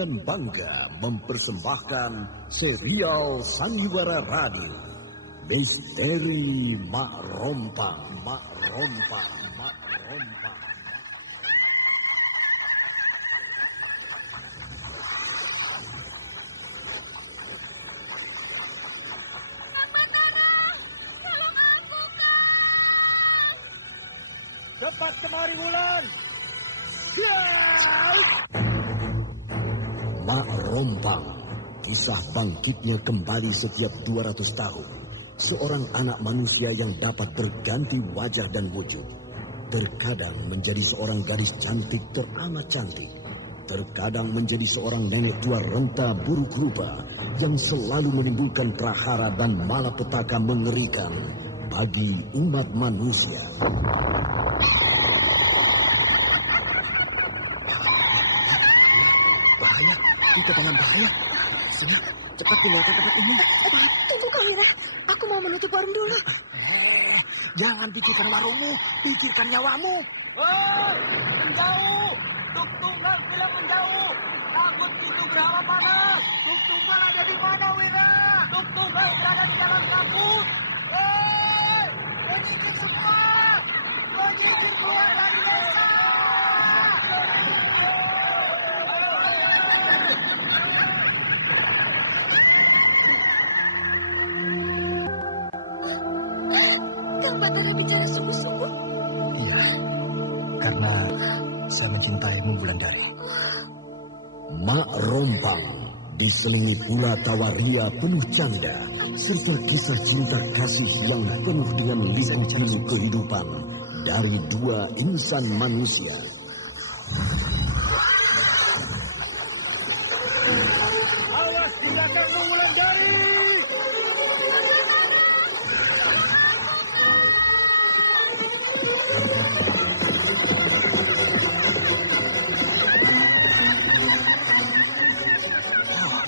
dengan bangga mempersembahkan serial Sandiwara Radio Misteri Mak Rompang. Cepat kemari, Wulan. Mak Rompang, kisah bangkitnya kembali setiap 200 tahun. Seorang anak manusia yang dapat berganti wajah dan wujud. Terkadang menjadi seorang gadis cantik teramat cantik. Terkadang menjadi seorang nenek tua renta buruk rupa yang selalu menimbulkan prahara dan malapetaka mengerikan bagi umat manusia. Bahaya, kita dalam bahaya. Sudah, cepat tinggalkan tempat ini. Tunggu Kang Wira, aku mau menuju warung dulu. Jangan pikirkan warungmu, pikirkan nyawamu. Menjauh! Tuk Tunggal bilang menjauh. Takut itu berapa panas. Tuk Tunggal ada di mana, Wira? Tuk Tunggal berada di dalam kampus. Menyingkir semua! Menyingkir keluar dari desa! Kang Batara bicara sungguh-sungguh. Iya, karena saya mencintaimu, Wulandari. Mak Rompang diselingi pula tawaria penuh canda serta kisah cinta kasih yang penuh dengan liku-liku kehidupan dari dua insan manusia. Awas di belakangmu, Wulandari!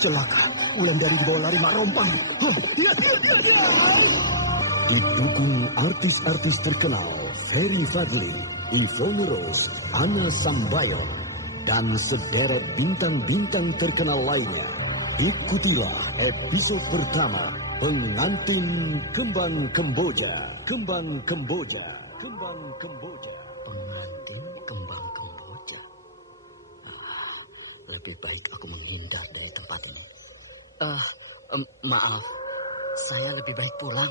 Celaka, Wulandari dibawa lari Mak Rompang. Didukung artis-artis terkenal Ferry Fadli, Yvonne Rose, Anna Sambayon, dan sederet bintang-bintang terkenal lainnya. Ikutilah episode pertama Pengantin Kembang Kemboja. Pengantin Kembang Kemboja. Lebih baik aku menghindar dari tempat ini. Maaf, saya lebih baik pulang.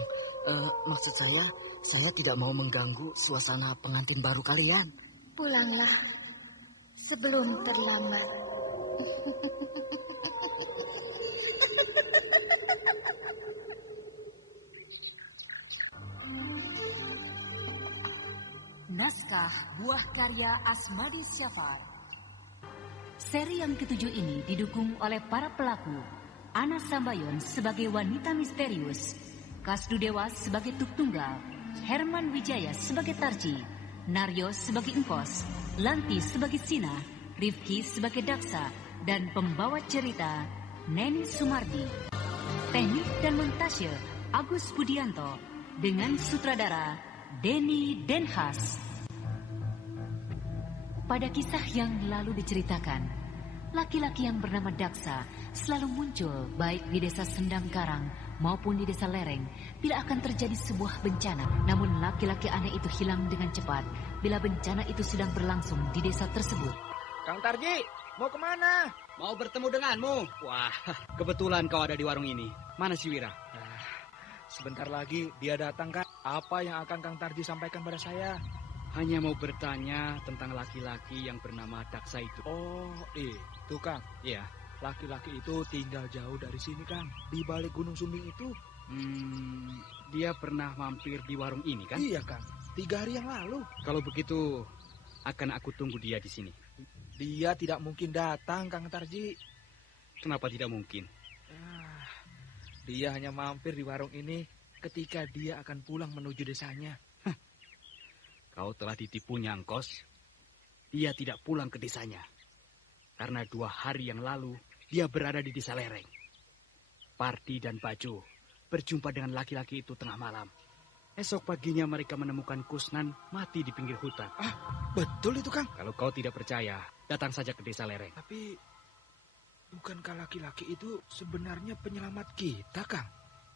Maksud saya tidak mau mengganggu suasana pengantin baru kalian. Pulanglah sebelum terlambat. Naskah buah karya Asmadi Syafar. Seri yang ketujuh ini didukung oleh para pelaku. Anna Sambayon sebagai wanita misterius, Kasdu Dewa sebagai Tuk Tunggal, Herman Wijaya sebagai Tarji, Naryo sebagai Engkos, Lanti sebagai Sina, Rifki sebagai Daksa, dan pembawa cerita Neni Sumardi. Teknik dan montase Agus Budianto dengan sutradara Denny Denhas. Pada kisah yang lalu diceritakan, laki-laki yang bernama Daksa selalu muncul baik di desa Sendang Karang maupun di desa Lereng bila akan terjadi sebuah bencana. Namun laki-laki aneh itu hilang dengan cepat bila bencana itu sedang berlangsung di desa tersebut. Kang Tarji, mau kemana? Mau bertemu denganmu. Wah, kebetulan kau ada di warung ini. Mana si Wira? Sebentar lagi dia datang, Kang. Apa yang akan Kang Tarji sampaikan pada saya? Hanya mau bertanya tentang laki-laki yang bernama Daksa itu. Oh, itu Kang. Iya. Laki-laki itu tinggal jauh dari sini, Kang. Di balik Gunung Sumbing itu. Dia pernah mampir di warung ini, kan? Iya, Kang. 3 hari yang lalu. Kalau begitu, akan aku tunggu dia di sini. Dia tidak mungkin datang, Kang Tarji. Kenapa tidak mungkin? Dia hanya mampir di warung ini ketika dia akan pulang menuju desanya. Kau telah ditipunya, Engkos. Dia tidak pulang ke desanya. Karena 2 hari yang lalu, dia berada di desa Lereng. Parti dan Bajo berjumpa dengan laki-laki itu tengah malam. Esok paginya mereka menemukan Kusnan mati di pinggir hutan. Betul itu, Kang? Kalau kau tidak percaya, datang saja ke desa Lereng. Tapi bukankah laki-laki itu sebenarnya penyelamat kita, Kang?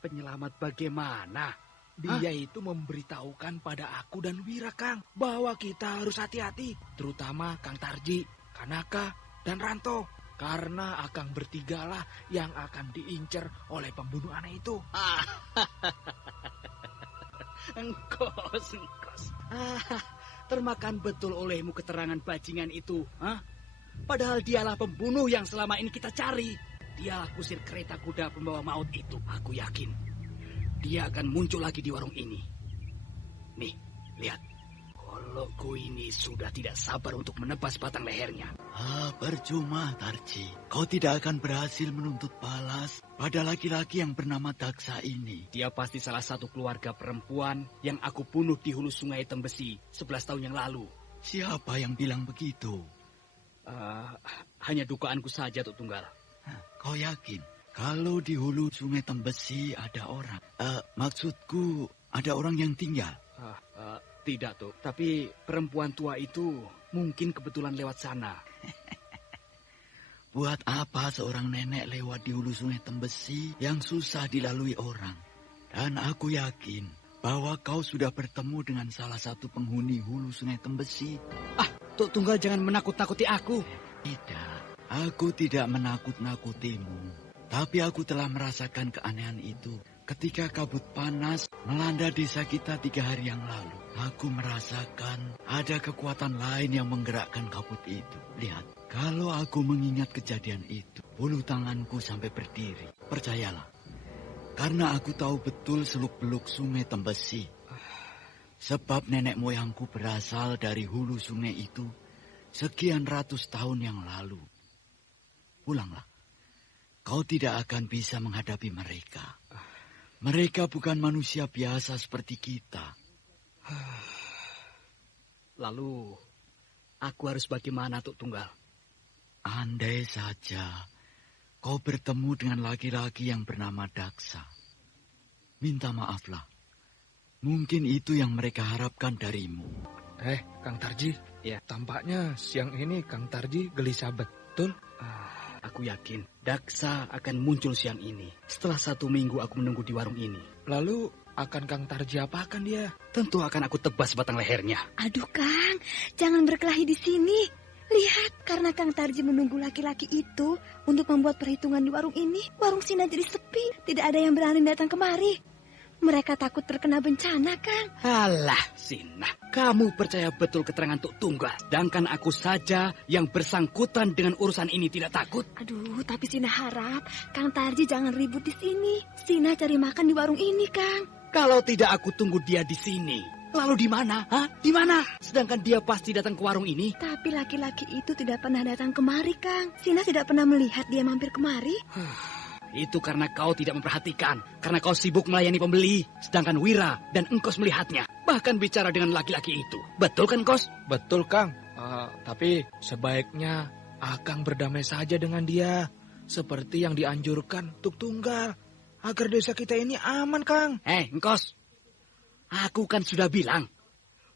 Penyelamat bagaimana? Dia itu memberitahukan pada aku dan Wira, Kang, bahwa kita harus hati-hati, terutama Kang Tarji, Kanaka, dan Ranto. Karena Akang bertigalah yang akan diincar oleh pembunuh aneh itu. Engkos. Termakan betul olehmu keterangan bajingan itu. Padahal dialah pembunuh yang selama ini kita cari. Dialah kusir kereta kuda pembawa maut itu. Aku yakin dia akan muncul lagi di warung ini. Nih, lihat. Golokku ini sudah tidak sabar untuk menebas batang lehernya. Percuma, Tarji. Kau tidak akan berhasil menuntut balas pada laki-laki yang bernama Daksa ini. Dia pasti salah satu keluarga perempuan yang aku bunuh di hulu sungai Tembesi 11 tahun yang lalu. Siapa yang bilang begitu? Hanya dugaanku saja, Tuk Tunggal. Kau yakin? Kalau di hulu sungai Tembesi ada orang. Maksudku, ada orang yang tinggal. Tidak, Tuk. Tapi perempuan tua itu mungkin kebetulan lewat sana. Buat apa seorang nenek lewat di hulu sungai Tembesi yang susah dilalui orang? Dan aku yakin bahwa kau sudah bertemu dengan salah satu penghuni hulu sungai Tembesi. Tuk Tunggal jangan menakut-nakuti aku. Tidak, aku tidak menakut-nakutimu. Tapi aku telah merasakan keanehan itu ketika kabut panas melanda desa kita 3 hari yang lalu. Aku merasakan ada kekuatan lain yang menggerakkan kabut itu. Lihat, kalau aku mengingat kejadian itu, bulu tanganku sampai berdiri. Percayalah, karena aku tahu betul seluk-beluk sungai Tembesi. Sebab nenek moyangku berasal dari hulu sungai itu sekian ratus tahun yang lalu. Pulanglah. Kau tidak akan bisa menghadapi mereka. Mereka bukan manusia biasa seperti kita. Lalu, aku harus bagaimana, Tuk Tunggal? Andai saja kau bertemu dengan laki-laki yang bernama Daksa. Minta maaflah. Mungkin itu yang mereka harapkan darimu. Kang Tarji. Ya. Tampaknya siang ini Kang Tarji gelisah betul. Aku yakin Daksa akan muncul siang ini. Setelah 1 minggu aku menunggu di warung ini. Lalu akan Kang Tarji apakan dia? Tentu akan aku tebas batang lehernya. Aduh, Kang, jangan berkelahi di sini. Lihat, karena Kang Tarji menunggu laki-laki itu untuk membuat perhitungan di warung ini, warung Sina jadi sepi. Tidak ada yang berani datang kemari. Mereka takut terkena bencana, Kang. Alah, Sina, kamu percaya betul keterangan Tuk Tunggal. Sedangkan aku saja yang bersangkutan dengan urusan ini tidak takut. Aduh, tapi Sina harap Kang Tarji jangan ribut di sini. Sina cari makan di warung ini, Kang. Kalau tidak aku tunggu dia di sini. Lalu di mana? Di mana? Sedangkan dia pasti datang ke warung ini. Tapi laki-laki itu tidak pernah datang kemari, Kang. Sina tidak pernah melihat dia mampir kemari. Itu karena kau tidak memperhatikan. Karena kau sibuk melayani pembeli. Sedangkan Wira dan Engkos melihatnya. Bahkan bicara dengan laki-laki itu. Betul kan, Engkos? Betul, Kang. Tapi sebaiknya Akang berdamai saja dengan dia. Seperti yang dianjurkan Tuk Tunggal. Agar desa kita ini aman, Kang. Engkos. Aku kan sudah bilang.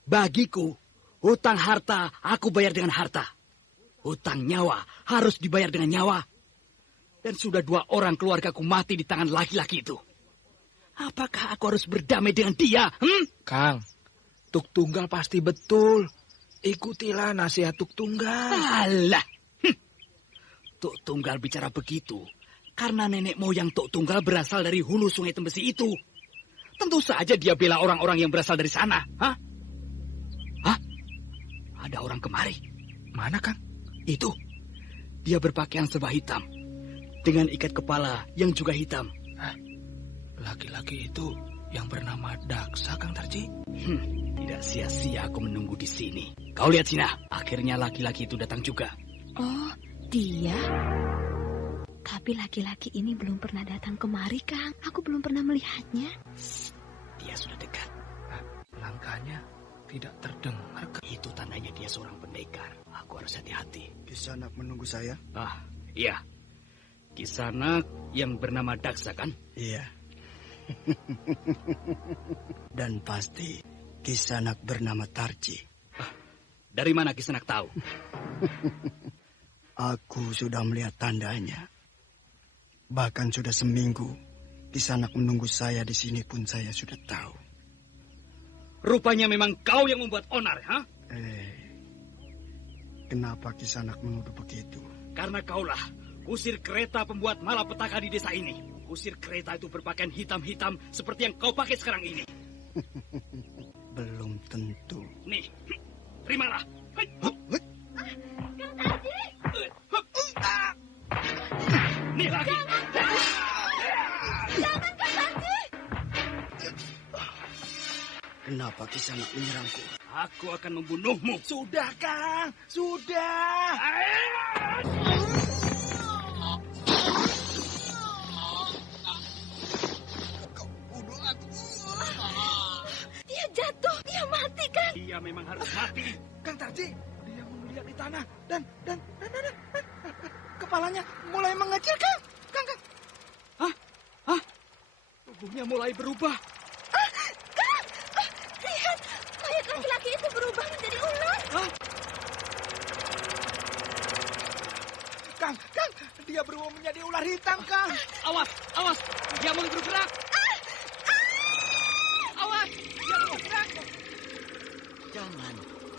Bagiku, hutang harta aku bayar dengan harta. Hutang nyawa harus dibayar dengan nyawa. Dan sudah 2 orang keluargaku mati di tangan laki-laki itu. Apakah aku harus berdamai dengan dia? Kang, Tuk Tunggal pasti betul. Ikutilah nasihat Tuk Tunggal. Alah. Tuk Tunggal bicara begitu. Karena nenek moyang Tuk Tunggal berasal dari hulu sungai Tembesi itu. Tentu saja dia bela orang-orang yang berasal dari sana. Ada orang kemari. Mana, Kang? Itu. Dia berpakaian serba hitam. Dengan ikat kepala yang juga hitam. Laki-laki itu yang bernama Daksa, Kang Tarji? Tidak sia-sia aku menunggu di sini. Kau lihat, Sina. Akhirnya laki-laki itu datang juga. Oh, dia? Tapi laki-laki ini belum pernah datang kemari, Kang. Aku belum pernah melihatnya. Dia sudah dekat. Langkahnya tidak terdengar. Itu tandanya dia seorang pendekar. Aku harus hati-hati. Kisanak menunggu saya? Iya. Kisanak yang bernama Daksa, kan? Iya. Dan pasti Kisanak bernama Tarji. Dari mana Kisanak tahu? Aku sudah melihat tandanya. Bahkan sudah seminggu Kisanak menunggu saya di sini pun saya sudah tahu. Rupanya memang kau yang membuat onar, ha? Kenapa Kisanak menuduh begitu? Karena kaulah kusir kereta pembuat malapetaka di desa ini. Kusir kereta itu berpakaian hitam-hitam seperti yang kau pakai sekarang ini. Belum tentu. Nih, terimalah. Nih lagi. Jangan, Kang Tarji! Kenapa Kisanak menyerangku? Aku akan membunuhmu. Sudah, Kang. Sudah. Dia jatuh. Dia mati, Kang. Dia memang harus mati. Kang Tarji, dia menggeliat di tanah dan kepalanya mulai mengecil, Kang. Kang. Hah? Tubuhnya mulai berubah. Kang! Lihat, mayat laki-laki itu berubah menjadi ular. Kang, dia berubah menjadi ular hitam, Kang. Awas, dia mulai bergerak. Awas, dia mulai bergerak.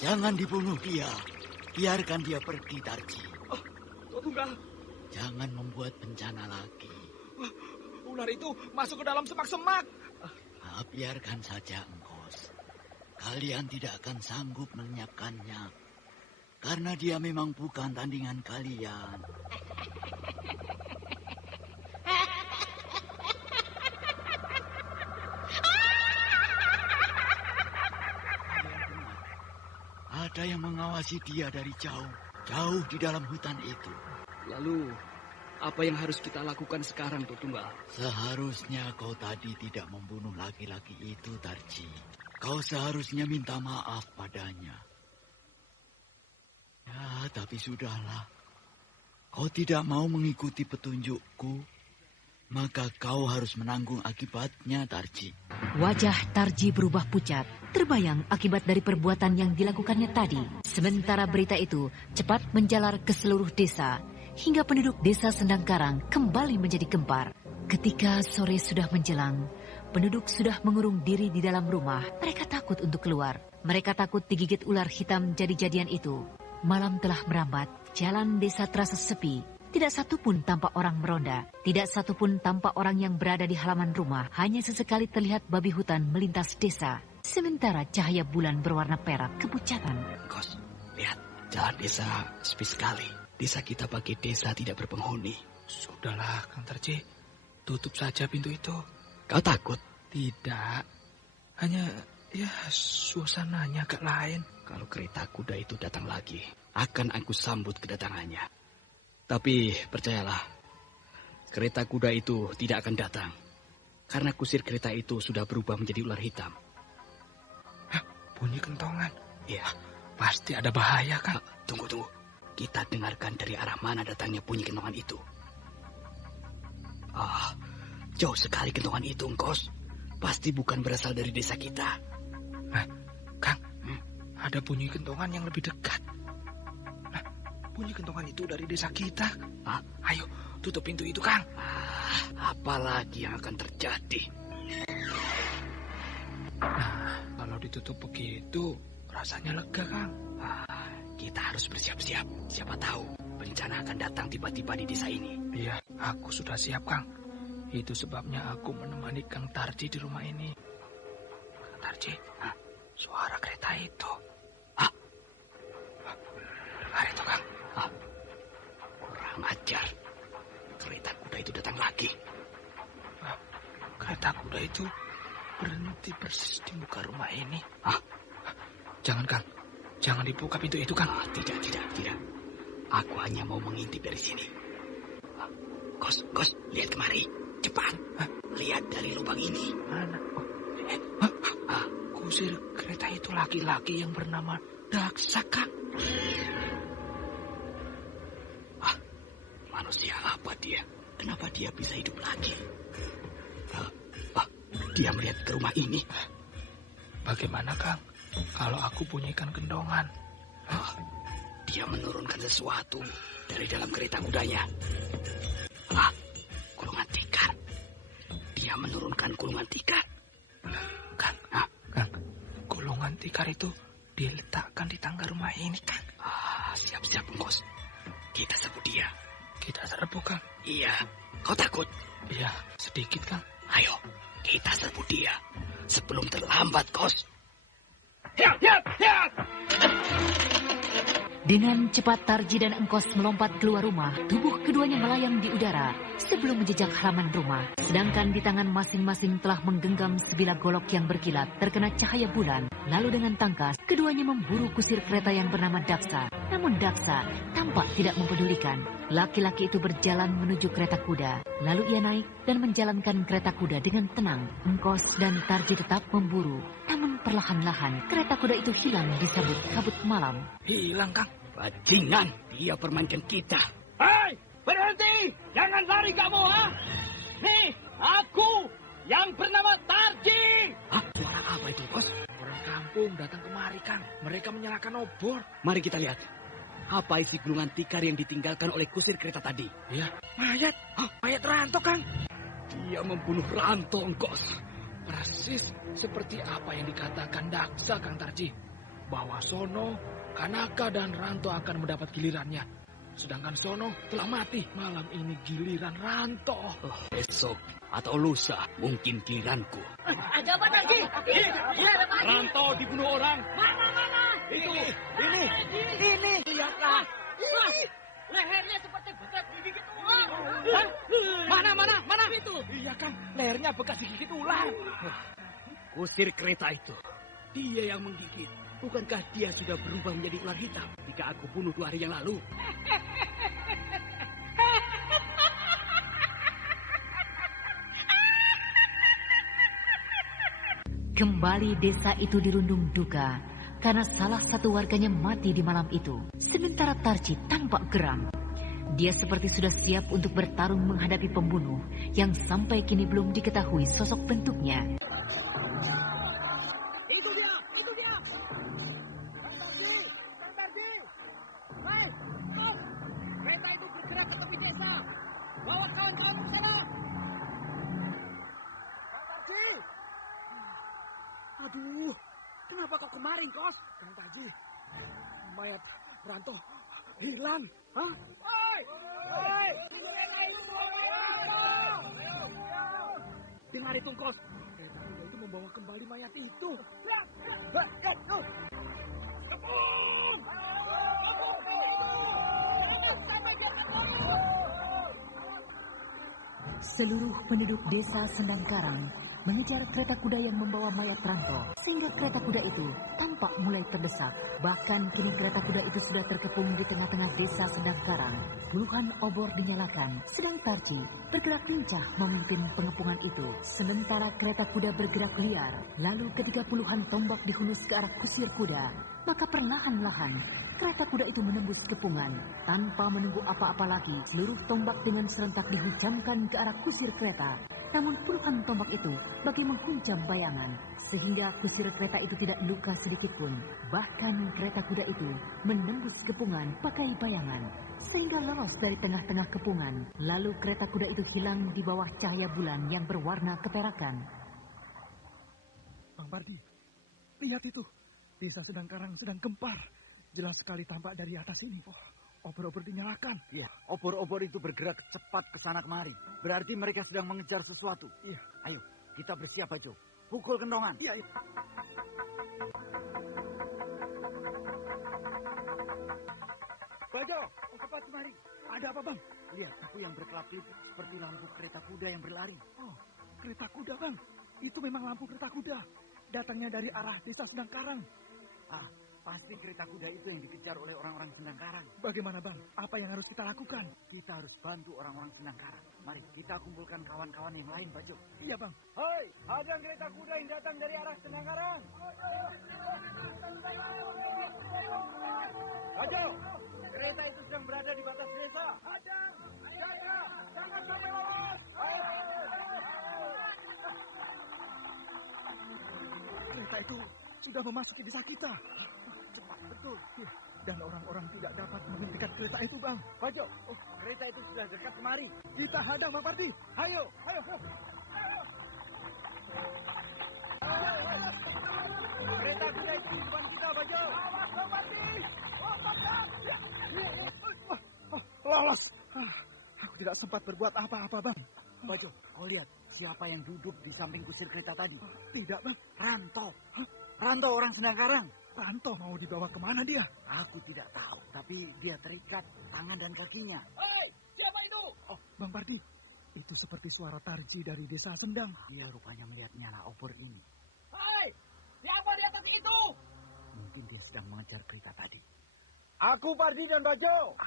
Jangan dibunuh dia. Biarkan dia pergi, Tarji. Kau tunggal. Jangan membuat bencana lagi. Ular itu masuk ke dalam semak-semak. Biarkan saja, Engkos. Kalian tidak akan sanggup melenyapkannya. Karena dia memang bukan tandingan kalian. Ada yang mengawasi dia dari jauh di dalam hutan itu. Lalu, apa yang harus kita lakukan sekarang, Tuh Tunggal? Seharusnya kau tadi tidak membunuh laki-laki itu, Tarji. Kau seharusnya minta maaf padanya. Ya, tapi sudahlah. Kau tidak mau mengikuti petunjukku, maka kau harus menanggung akibatnya, Tarji. Wajah Tarji berubah pucat, terbayang akibat dari perbuatan yang dilakukannya tadi. Sementara berita itu cepat menjalar ke seluruh desa, hingga penduduk desa Sendangkarang kembali menjadi gempar. Ketika sore sudah menjelang, penduduk sudah mengurung diri di dalam rumah. Mereka takut untuk keluar. Mereka takut digigit ular hitam jadi-jadian itu. Malam telah merambat, jalan desa terasa sepi. Tidak satupun tampak orang meronda. Tidak satupun tampak orang yang berada di halaman rumah. Hanya sesekali terlihat babi hutan melintas desa. Sementara cahaya bulan berwarna perak kepucatan. Kos, lihat. Jalan desa sepi sekali. Desa kita bagi desa tidak berpenghuni. Sudahlah, Kang Tarji. Tutup saja pintu itu. Kau takut? Tidak. Hanya, suasananya agak lain. Kalau kereta kuda itu datang lagi, akan aku sambut kedatangannya. Tapi percayalah, kereta kuda itu tidak akan datang. Karena kusir kereta itu sudah berubah menjadi ular hitam. Bunyi kentongan. Iya. Pasti ada bahaya, Kang. Tunggu. Kita dengarkan dari arah mana datangnya bunyi kentongan itu. Jauh sekali kentongan itu, Engkos. Pasti bukan berasal dari desa kita. Kang, ada bunyi kentongan yang lebih dekat. Bunyi kentongan itu dari desa kita. Ayo, tutup pintu itu, Kang. Apalagi yang akan terjadi? Kalau ditutup begitu, rasanya lega, Kang. Kita harus bersiap-siap. Siapa tahu bencana akan datang tiba-tiba di desa ini. Iya, aku sudah siap, Kang. Itu sebabnya aku menemani Kang Tarji di rumah ini. Kang Tarji, suara kereta itu. Dengar itu, Kang. Kurang ajar. Kereta kuda itu datang lagi. Kereta kuda itu berhenti persis di muka rumah ini. Jangan, Kang. Jangan dibuka pintu itu, Kang. Tidak. Aku hanya mau mengintip dari sini. Kos, lihat kemari. Cepat. Lihat dari lubang ini. Mana? Kusir kereta itu laki-laki yang bernama Daksa, Kang. Manusia apa dia? Kenapa dia bisa hidup lagi? Dia melihat ke rumah ini. Bagaimana, Kang? Kalau aku bunyikan gendongan. Dia menurunkan sesuatu dari dalam kereta kudanya. Gulungan tikar. Dia menurunkan gulungan tikar. Kang, gulungan tikar itu diletakkan di tangga rumah ini, Kang. Siap-siap, Engkos. Kita serbu dia. Kita serbu, Kang. Iya. Kau takut? Iya, sedikit, Kang. Ayo, kita serbu dia sebelum terlambat, Kos. Dengan cepat Tarji dan Engkos melompat keluar rumah, tubuh keduanya melayang di udara sebelum menjejak halaman rumah. Sedangkan di tangan masing-masing telah menggenggam sebilah golok yang berkilat terkena cahaya bulan. Lalu dengan tangkas, keduanya memburu kusir kereta yang bernama Daksa. Namun Daksa tampak tidak mempedulikan. Laki-laki itu berjalan menuju kereta kuda. Lalu ia naik dan menjalankan kereta kuda dengan tenang. Engkos dan Tarji tetap memburu. Namun perlahan-lahan kereta kuda itu hilang di kabut malam. Hilang, Kang. Bajingan, dia permainkan kita. Hei, berhenti! Jangan lari kamu, ha? Nih, aku yang bernama Tarji. Suara apa itu, Bos? Orang kampung datang kemari, Kang. Mereka menyalakan obor. Mari kita lihat. Apa isi gulungan tikar yang ditinggalkan oleh kusir kereta tadi? Ya, mayat. Mayat Ranto, Kang. Dia membunuh Ranto, Engkos. Persis seperti apa yang dikatakan Daksa, Kang Tarji. Bahwa Sono, Kanaka, dan Ranto akan mendapat gilirannya. Sedangkan Sono telah mati. Malam ini giliran Ranto. Besok atau lusa mungkin giliranku. Ada apa lagi? Ranto dibunuh orang. Mana? Ini. Lihatlah. Lehernya seperti bekas digigit ular. Mana? Itu. Iya, Kang. Lehernya bekas digigit ular. Kusir kereta itu. Dia yang menggigit. Bukankah dia sudah berubah menjadi ular hitam jika aku bunuh 2 hari yang lalu? Kembali desa itu dirundung duka karena salah satu warganya mati di malam itu. Sementara Tarji tampak geram. Dia seperti sudah siap untuk bertarung menghadapi pembunuh yang sampai kini belum diketahui sosok bentuknya. Itu dia. Tarji. Hei, kereta itu bergerak ke tepi desa. Bawa kawan-kawan ke sana. Tarji. Aduh, kenapa kau kemarin, Kos? Kang Tarji, mayat Ranto hilang. Hah? Hei! Dengar itu, Kos. Kereta kuda itu membawa kembali mayat itu. Seluruh penduduk desa Sendangkarang mengejar kereta kuda yang membawa mayat Ranto, sehingga kereta kuda itu tampak mulai terdesak. Bahkan kini kereta kuda itu sudah terkepung di tengah-tengah desa Sendangkarang. Puluhan obor dinyalakan, sedang Tarji bergerak lincah memimpin pengepungan itu. Sementara kereta kuda bergerak liar, lalu ketika puluhan tombak dihunus ke arah kusir kuda, maka perlahan-lahan kereta kuda itu menembus kepungan. Tanpa menunggu apa-apa lagi, seluruh tombak dengan serentak dihujamkan ke arah kusir kereta. Namun puluhan tombak itu bagai menghunjam bayangan, sehingga kusir kereta itu tidak luka sedikit pun. Bahkan kereta kuda itu menembus kepungan pakai bayangan, sehingga lolos dari tengah-tengah kepungan. Lalu kereta kuda itu hilang di bawah cahaya bulan yang berwarna keperakan. Bang Pardi, lihat itu. Desa Sendangkarang sedang gempar. Jelas sekali tampak dari atas ini. Obor-obor dinyalakan. Iya, obor-obor itu bergerak cepat ke sana kemari. Berarti mereka sedang mengejar sesuatu. Iya. Ayo, kita bersiap, Bajo. Pukul kentongan. Iya. Bajo, cepat kemari. Ada apa, Bang? Lihat, aku yang berkelap-kelip seperti lampu kereta kuda yang berlari. Oh, kereta kuda, Bang. Itu memang lampu kereta kuda. Datangnya dari arah desa Sendangkarang. Pasti kereta kuda itu yang dikejar oleh orang-orang Sendangkarang. Bagaimana, Bang? Apa yang harus kita lakukan? Kita harus bantu orang-orang Sendangkarang. Mari kita kumpulkan kawan-kawan yang lain, Bajo. Iya, Bang. Hei, ada kereta kuda yang datang dari arah Sendangkarang. Bajo, kereta itu sedang berada di batas desa. Jangan sampai lolos. Kereta itu sudah memasuki desa kita. Cepat, betul. Dan orang-orang tidak dapat menghentikan kereta itu, Bang. Bajo, kereta itu sudah dekat kemari. Kita hadang, Bang Parti. Ayo. Kereta kuda itu di depan kita, Bajo. Awas, Bang Parti. Lolos. Aku tidak sempat berbuat apa-apa, Bang. Bajo, kau lihat siapa yang duduk di samping kusir kereta tadi? Tidak, Bang. Ranto. Ranto orang Sendangkarang. Ranto mau dibawa kemana dia? Aku tidak tahu, tapi dia terikat tangan dan kakinya. Hei, siapa itu? Oh, Bang Parti, itu seperti suara Tarji dari desa Sendang. Dia rupanya melihat nyala obor ini. Hei, siapa di atas itu? Mungkin dia sedang mengejar kereta tadi. Aku Pardi dan Bajo.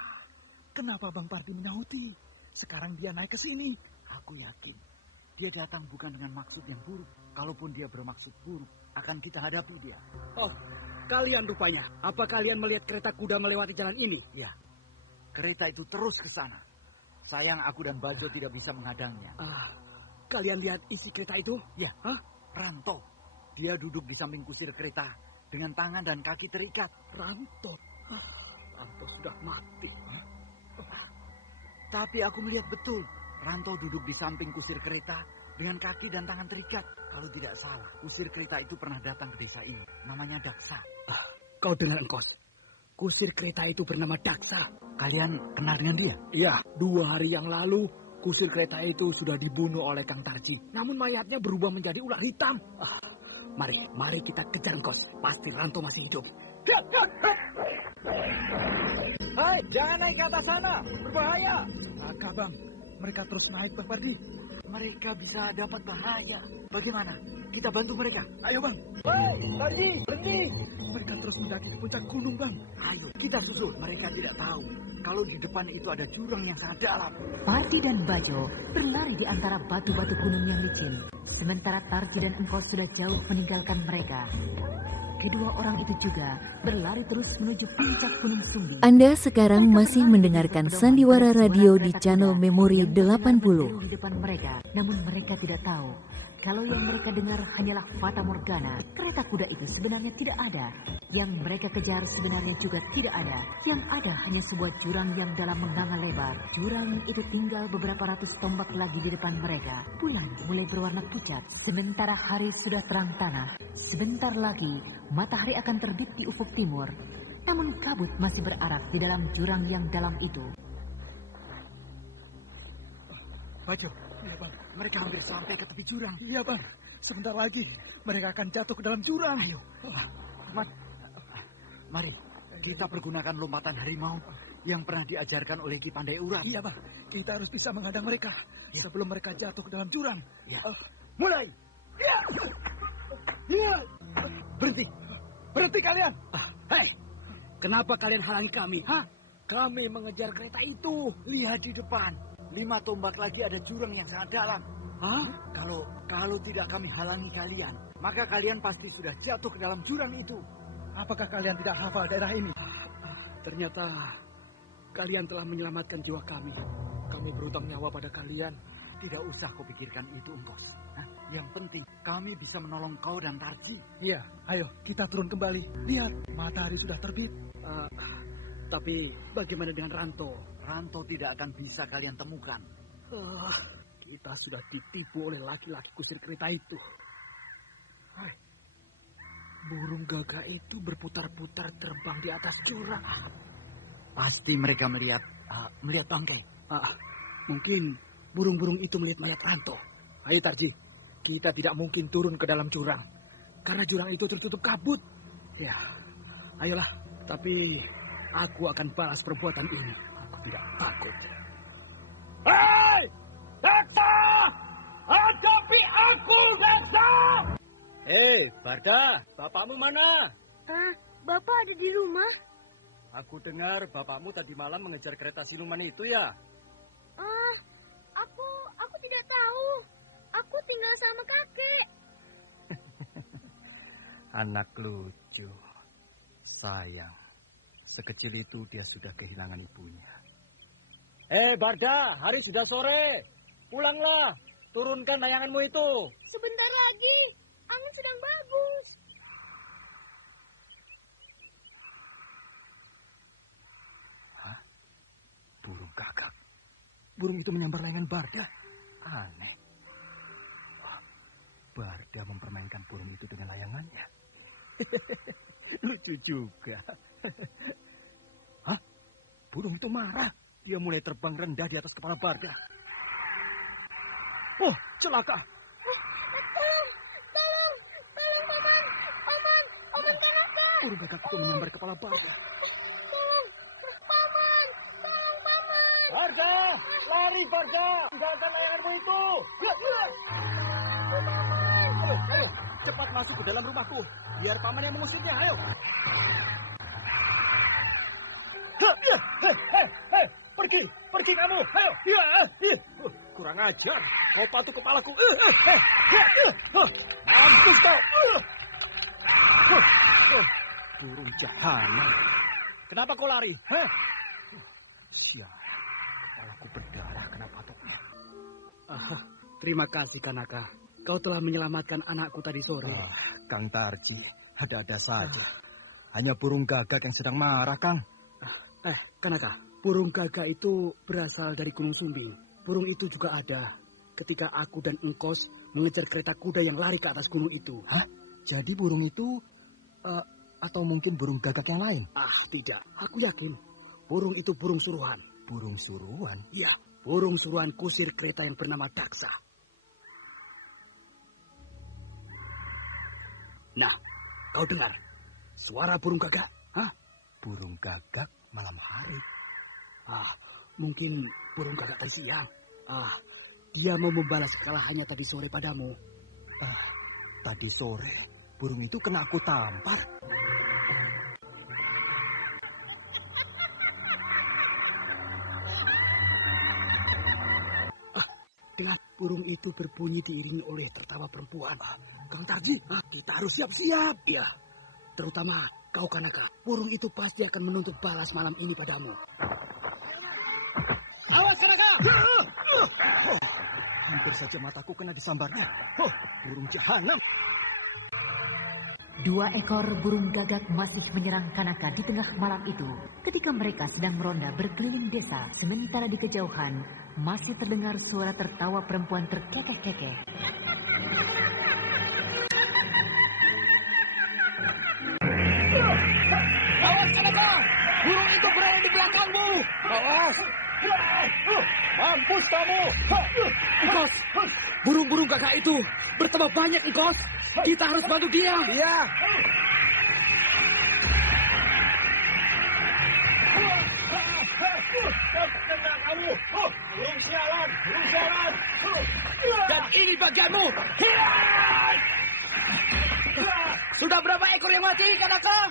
Kenapa Bang Pardi menyauti? Sekarang dia naik ke sini. Aku yakin dia datang bukan dengan maksud yang buruk. Kalaupun dia bermaksud buruk, akan kita hadapi dia. Oh, kalian rupanya. Apa kalian melihat kereta kuda melewati jalan ini? Ya, kereta itu terus ke sana. Sayang aku dan Bajo tidak bisa menghadangnya. Kalian lihat isi kereta itu? Ya, Ranto. Dia duduk di samping kusir kereta dengan tangan dan kaki terikat. Ranto? Ranto sudah mati. Tapi aku melihat betul. Ranto duduk di samping kusir kereta dengan kaki dan tangan terikat. Kalau tidak salah, kusir kereta itu pernah datang ke desa ini. Namanya Daksa. Kau dengar, Engkos? Kusir kereta itu bernama Daksa. Kalian kenal dengan dia? Iya, 2 hari yang lalu kusir kereta itu sudah dibunuh oleh Kang Tarji. Namun mayatnya berubah menjadi ular hitam. Mari kita kejar, Engkos. Pasti Ranto masih hidup. Hai, jangan naik ke atas sana. Berbahaya. Maka Bang, mereka terus naik, Bang Pardi. Mereka bisa dapat bahaya. Bagaimana? Kita bantu mereka. Ayo, Bang. Hei, Tarji, berhenti. Mereka terus mendaki ke puncak gunung, Bang. Ayo, kita susul. Mereka tidak tahu kalau di depan itu ada jurang yang sangat dalam. Parti dan Bajo berlari di antara batu-batu gunung yang licin. Sementara Tarji dan Engkos sudah jauh meninggalkan mereka. Kedua orang itu juga berlari terus menuju puncak Gunung Sumbi. Anda sekarang masih mendengarkan Sandiwara Radio di channel Memori 80. Di depan mereka, namun mereka tidak tahu kalau yang mereka dengar hanyalah fata morgana. Kereta kuda itu sebenarnya tidak ada. Yang mereka kejar sebenarnya juga tidak ada. Yang ada hanya sebuah jurang yang dalam menganga lebar. Jurang itu tinggal beberapa ratus tombak lagi di depan mereka. Bulan mulai berwarna pucat, sementara hari sudah terang tanah. Sebentar lagi, matahari akan terbit di ufuk timur. Namun kabut masih berarak di dalam jurang yang dalam itu. Bajo, iya Bang. Mereka hampir sampai ke tepi jurang. Iya Bang, sebentar lagi mereka akan jatuh ke dalam jurang. Ayo, mari kita pergunakan lompatan harimau yang pernah diajarkan oleh Ki Pandai Urat. Iya Bang, kita harus bisa menghadang mereka sebelum mereka jatuh ke dalam jurang. Ya. Mulai. Ya. Berhenti kalian. Hei, kenapa kalian halangi kami? Kami mengejar kereta itu. Lihat di depan. 5 tombak lagi ada jurang yang sangat dalam. Kalau tidak kami halangi kalian, maka kalian pasti sudah jatuh ke dalam jurang itu. Apakah kalian tidak hafal daerah ini? Ternyata kalian telah menyelamatkan jiwa kami. Kami berutang nyawa pada kalian. Tidak usah kau pikirkan itu, Engkos. Yang penting kami bisa menolong kau dan Tarji. Iya, ayo kita turun kembali. Lihat, matahari sudah terbit. Tapi bagaimana dengan Ranto? Ranto tidak akan bisa kalian temukan. Kita sudah ditipu oleh laki-laki kusir kereta itu. Burung gagak itu berputar-putar terbang di atas jurang. Pasti mereka melihat bangkai. Mungkin burung-burung itu melihat mayat Ranto. Ayo Tarji, kita tidak mungkin turun ke dalam jurang. Karena jurang itu tertutup kabut. Ya, ayolah. Tapi aku akan balas perbuatan ini. Aku tidak takut. Hei! Daksa! Hadapi aku, Daksa! Hei, Barda, bapakmu mana? Bapak ada di rumah. Aku dengar bapakmu tadi malam mengejar kereta siluman itu ya? Aku tidak tahu. Aku tinggal sama kakek. Anak lucu. Sayang. Sekecil itu dia sudah kehilangan ibunya. Barda, hari sudah sore. Pulanglah. Turunkan layanganmu itu. Sebentar lagi. Angin sedang bagus. burung itu menyambar layangan Barda. Aneh. Barda mempermainkan burung itu dengan layangannya. Lucu juga. Hah? Burung itu marah. Dia mulai terbang rendah di atas kepala Barda. Oh, celaka. Paman Kanaka. Burung gagak itu menyambar kepala Barda. Tolong, Paman. Barda, lari Barda. Tinggalkan layanganmu itu. Ayo, cepat masuk ke dalam rumahku. Biar paman yang mengusirnya, ayo. Hei, pergi kamu. Ayo. Kurang ajar. Kau patuk kepalaku. Mampus kau. Burung jahanam. Kenapa kau lari? Sial. Kepalaku berdarah kena patuknya. Terima kasih, Kanaka. Kau telah menyelamatkan anakku tadi sore. Kang Tarji, ada-ada saja. Hanya burung gagak yang sedang marah, Kang. Kanaka, burung gagak itu berasal dari Gunung Sumbing. Burung itu juga ada ketika aku dan Engkos mengejar kereta kuda yang lari ke atas gunung itu. Hah? Jadi burung itu, atau mungkin burung gagak yang lain? Tidak. Aku yakin burung itu burung suruhan. Burung suruhan? Ya, burung suruhan kusir kereta yang bernama Daksa. Nah, kau dengar suara burung gagak? Hah? Burung gagak malam hari? Mungkin burung gagak tadi siang. Dia mau membalas kekalahannya tadi sore padamu. Tadi sore burung itu kena aku tampar. Dengar, burung itu berbunyi diiringi oleh tertawa perempuan. Kang Tarji, kita harus siap-siap. Ya, terutama kau Kanaka. Burung itu pasti akan menuntut balas malam ini padamu. Awas Kanaka! Hampir saja mataku kena disambarnya. Burung jahanam. 2 ekor burung gagak masih menyerang Kanaka di tengah malam itu. Ketika mereka sedang meronda berkeliling desa, sementara di kejauhan masih terdengar suara tertawa perempuan terkekeh-kekeh. Awas Kanaka! Burung itu berada di belakangmu! Awas! Mampus kamu! Engkos! Burung-burung gagak itu bertambah banyak, Engkos! Kita harus bantu dia! Iya! Tenang kamu! Burung sialan! Dan ini bagianmu! Sudah berapa ekor yang mati, Kanaka?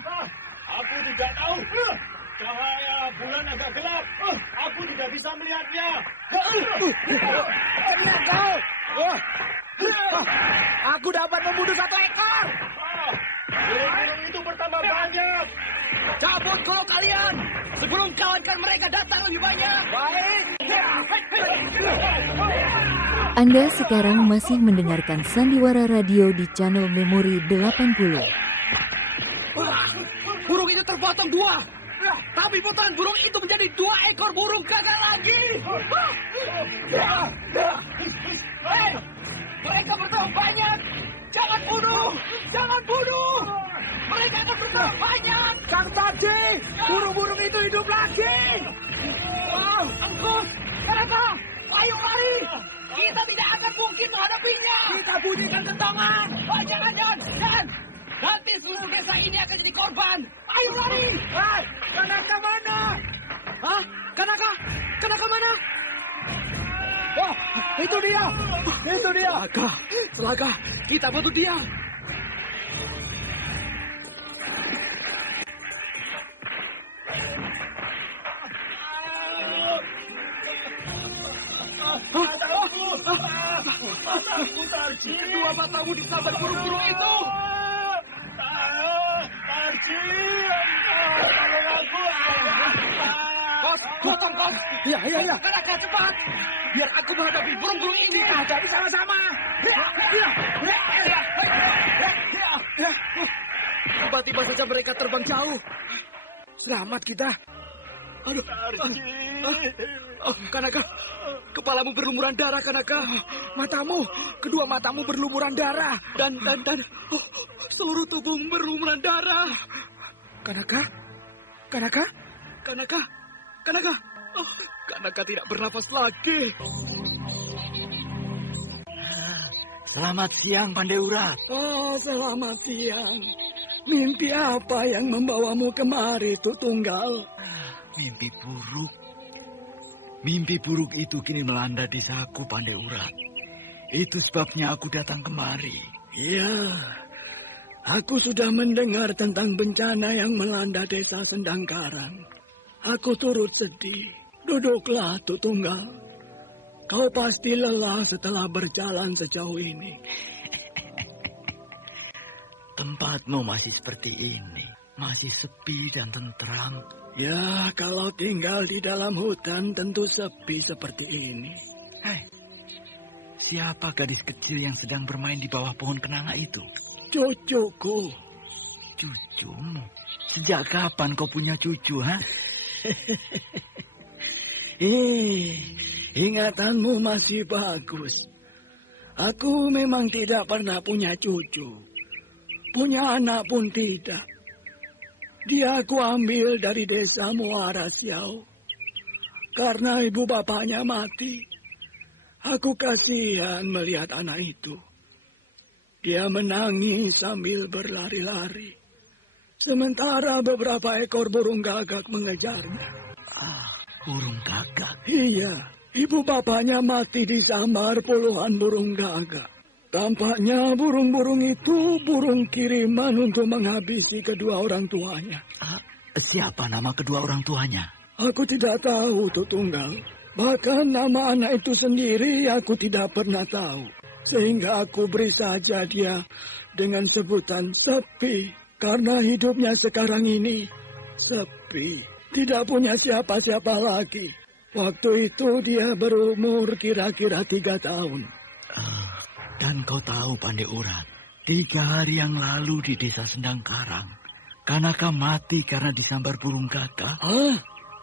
Aku tidak tahu. Cahaya bulan agak gelap. Aku tidak bisa melihatnya. Kau! Aku dapat membunuh 1 ekor. Burung itu bertambah banyak. Cabut kalau kalian sebelum kawan-kawan mereka datang lebih banyak. Baik. Anda sekarang masih mendengarkan Sandiwara Radio di channel Memori 80. Burung itu terpotong 2. Tapi potongan burung itu menjadi 2 ekor burung gagak lagi. Hei, mereka bertambah banyak. Jangan bunuh. Mereka akan bertambah banyak. Kang Tarji, burung-burung itu hidup lagi. Engkos, kenapa? Ayo lari. Kita tidak akan mungkin menghadapinya. Kita bunyikan kentongan. Jangan. Nanti seluruh desa ini akan jadi korban. Ayo lari. Kanaka mana? Kanaka mana? Oh, itu dia. Celaka. Kita bantu dia. Kedua matamu disambar burung-burung itu. Tarji, tolong aku. Potong kau. Iya. Kanaka cepat. Biar aku menghadapi burung-burung ini. Jadi sama-sama. Tiba-tiba saja mereka terbang jauh. Selamat kita. Aduh. Tarji. Kanaka, kepalamu berlumuran darah, Kanaka. Kedua matamu berlumuran darah. Dan seluruh tubuhmu berlumuran darah. Kanaka. Kanaka tidak bernafas lagi. Selamat siang, Pandai Urat. Oh, selamat siang. Mimpi apa yang membawamu kemari, Tutunggal? Mimpi buruk. Mimpi buruk itu kini melanda desaku, Pandai Urat. Itu sebabnya aku datang kemari. Ya, aku sudah mendengar tentang bencana yang melanda desa Sendangkarang. Aku turut sedih. Duduklah, Tutunggal. Kau pasti lelah setelah berjalan sejauh ini. Tempatmu masih seperti ini. Masih sepi dan tentram. Ya, kalau tinggal di dalam hutan tentu sepi seperti ini. Siapa gadis kecil yang sedang bermain di bawah pohon kenanga itu? Cucuku. Cucumu? Sejak kapan kau punya cucu, ha? Ingatanmu masih bagus. Aku memang tidak pernah punya cucu. Punya anak pun tidak. Dia aku ambil dari desa Muara Siau. Karena ibu bapaknya mati. Aku kasihan melihat anak itu. Dia menangis sambil berlari-lari. Sementara beberapa ekor burung gagak mengejarnya. Burung gagak? Iya, ibu bapaknya mati disambar puluhan burung gagak. Tampaknya burung-burung itu burung kiriman untuk menghabisi kedua orang tuanya. Siapa nama kedua orang tuanya? Aku tidak tahu, Tutunggal. Bahkan nama anak itu sendiri aku tidak pernah tahu. Sehingga aku beri saja dia dengan sebutan Sepi. Karena hidupnya sekarang ini sepi. Tidak punya siapa-siapa lagi. Waktu itu dia berumur kira-kira 3 tahun. Dan kau tahu, Pandai Urat, 3 hari yang lalu di desa Sendangkarang, Kanaka mati karena disambar burung gagak.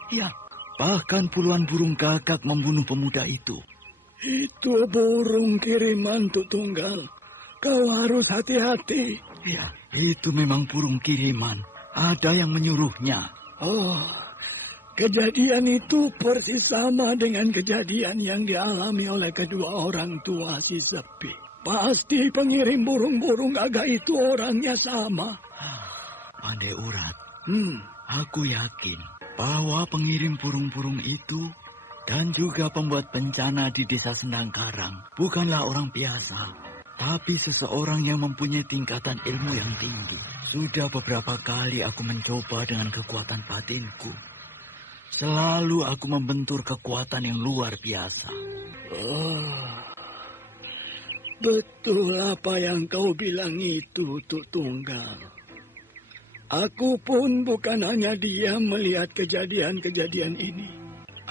Ya, bahkan puluhan burung gagak membunuh pemuda itu. Itu burung kiriman, Tutunggal. Kau harus hati-hati. Ya, itu memang burung kiriman. Ada yang menyuruhnya. Kejadian itu persis sama dengan kejadian yang dialami oleh kedua orang tua si Sepi. Pasti pengirim burung-burung gagak itu orangnya sama. Pandai Urat, aku yakin bahwa pengirim burung-burung itu dan juga pembuat bencana di desa Sendangkarang bukanlah orang biasa, tapi seseorang yang mempunyai tingkatan ilmu yang tinggi. Sudah beberapa kali aku mencoba dengan kekuatan batinku. Selalu aku membentur kekuatan yang luar biasa. Betul apa yang kau bilang itu, Tutunggal. Aku pun bukan hanya diam melihat kejadian-kejadian ini.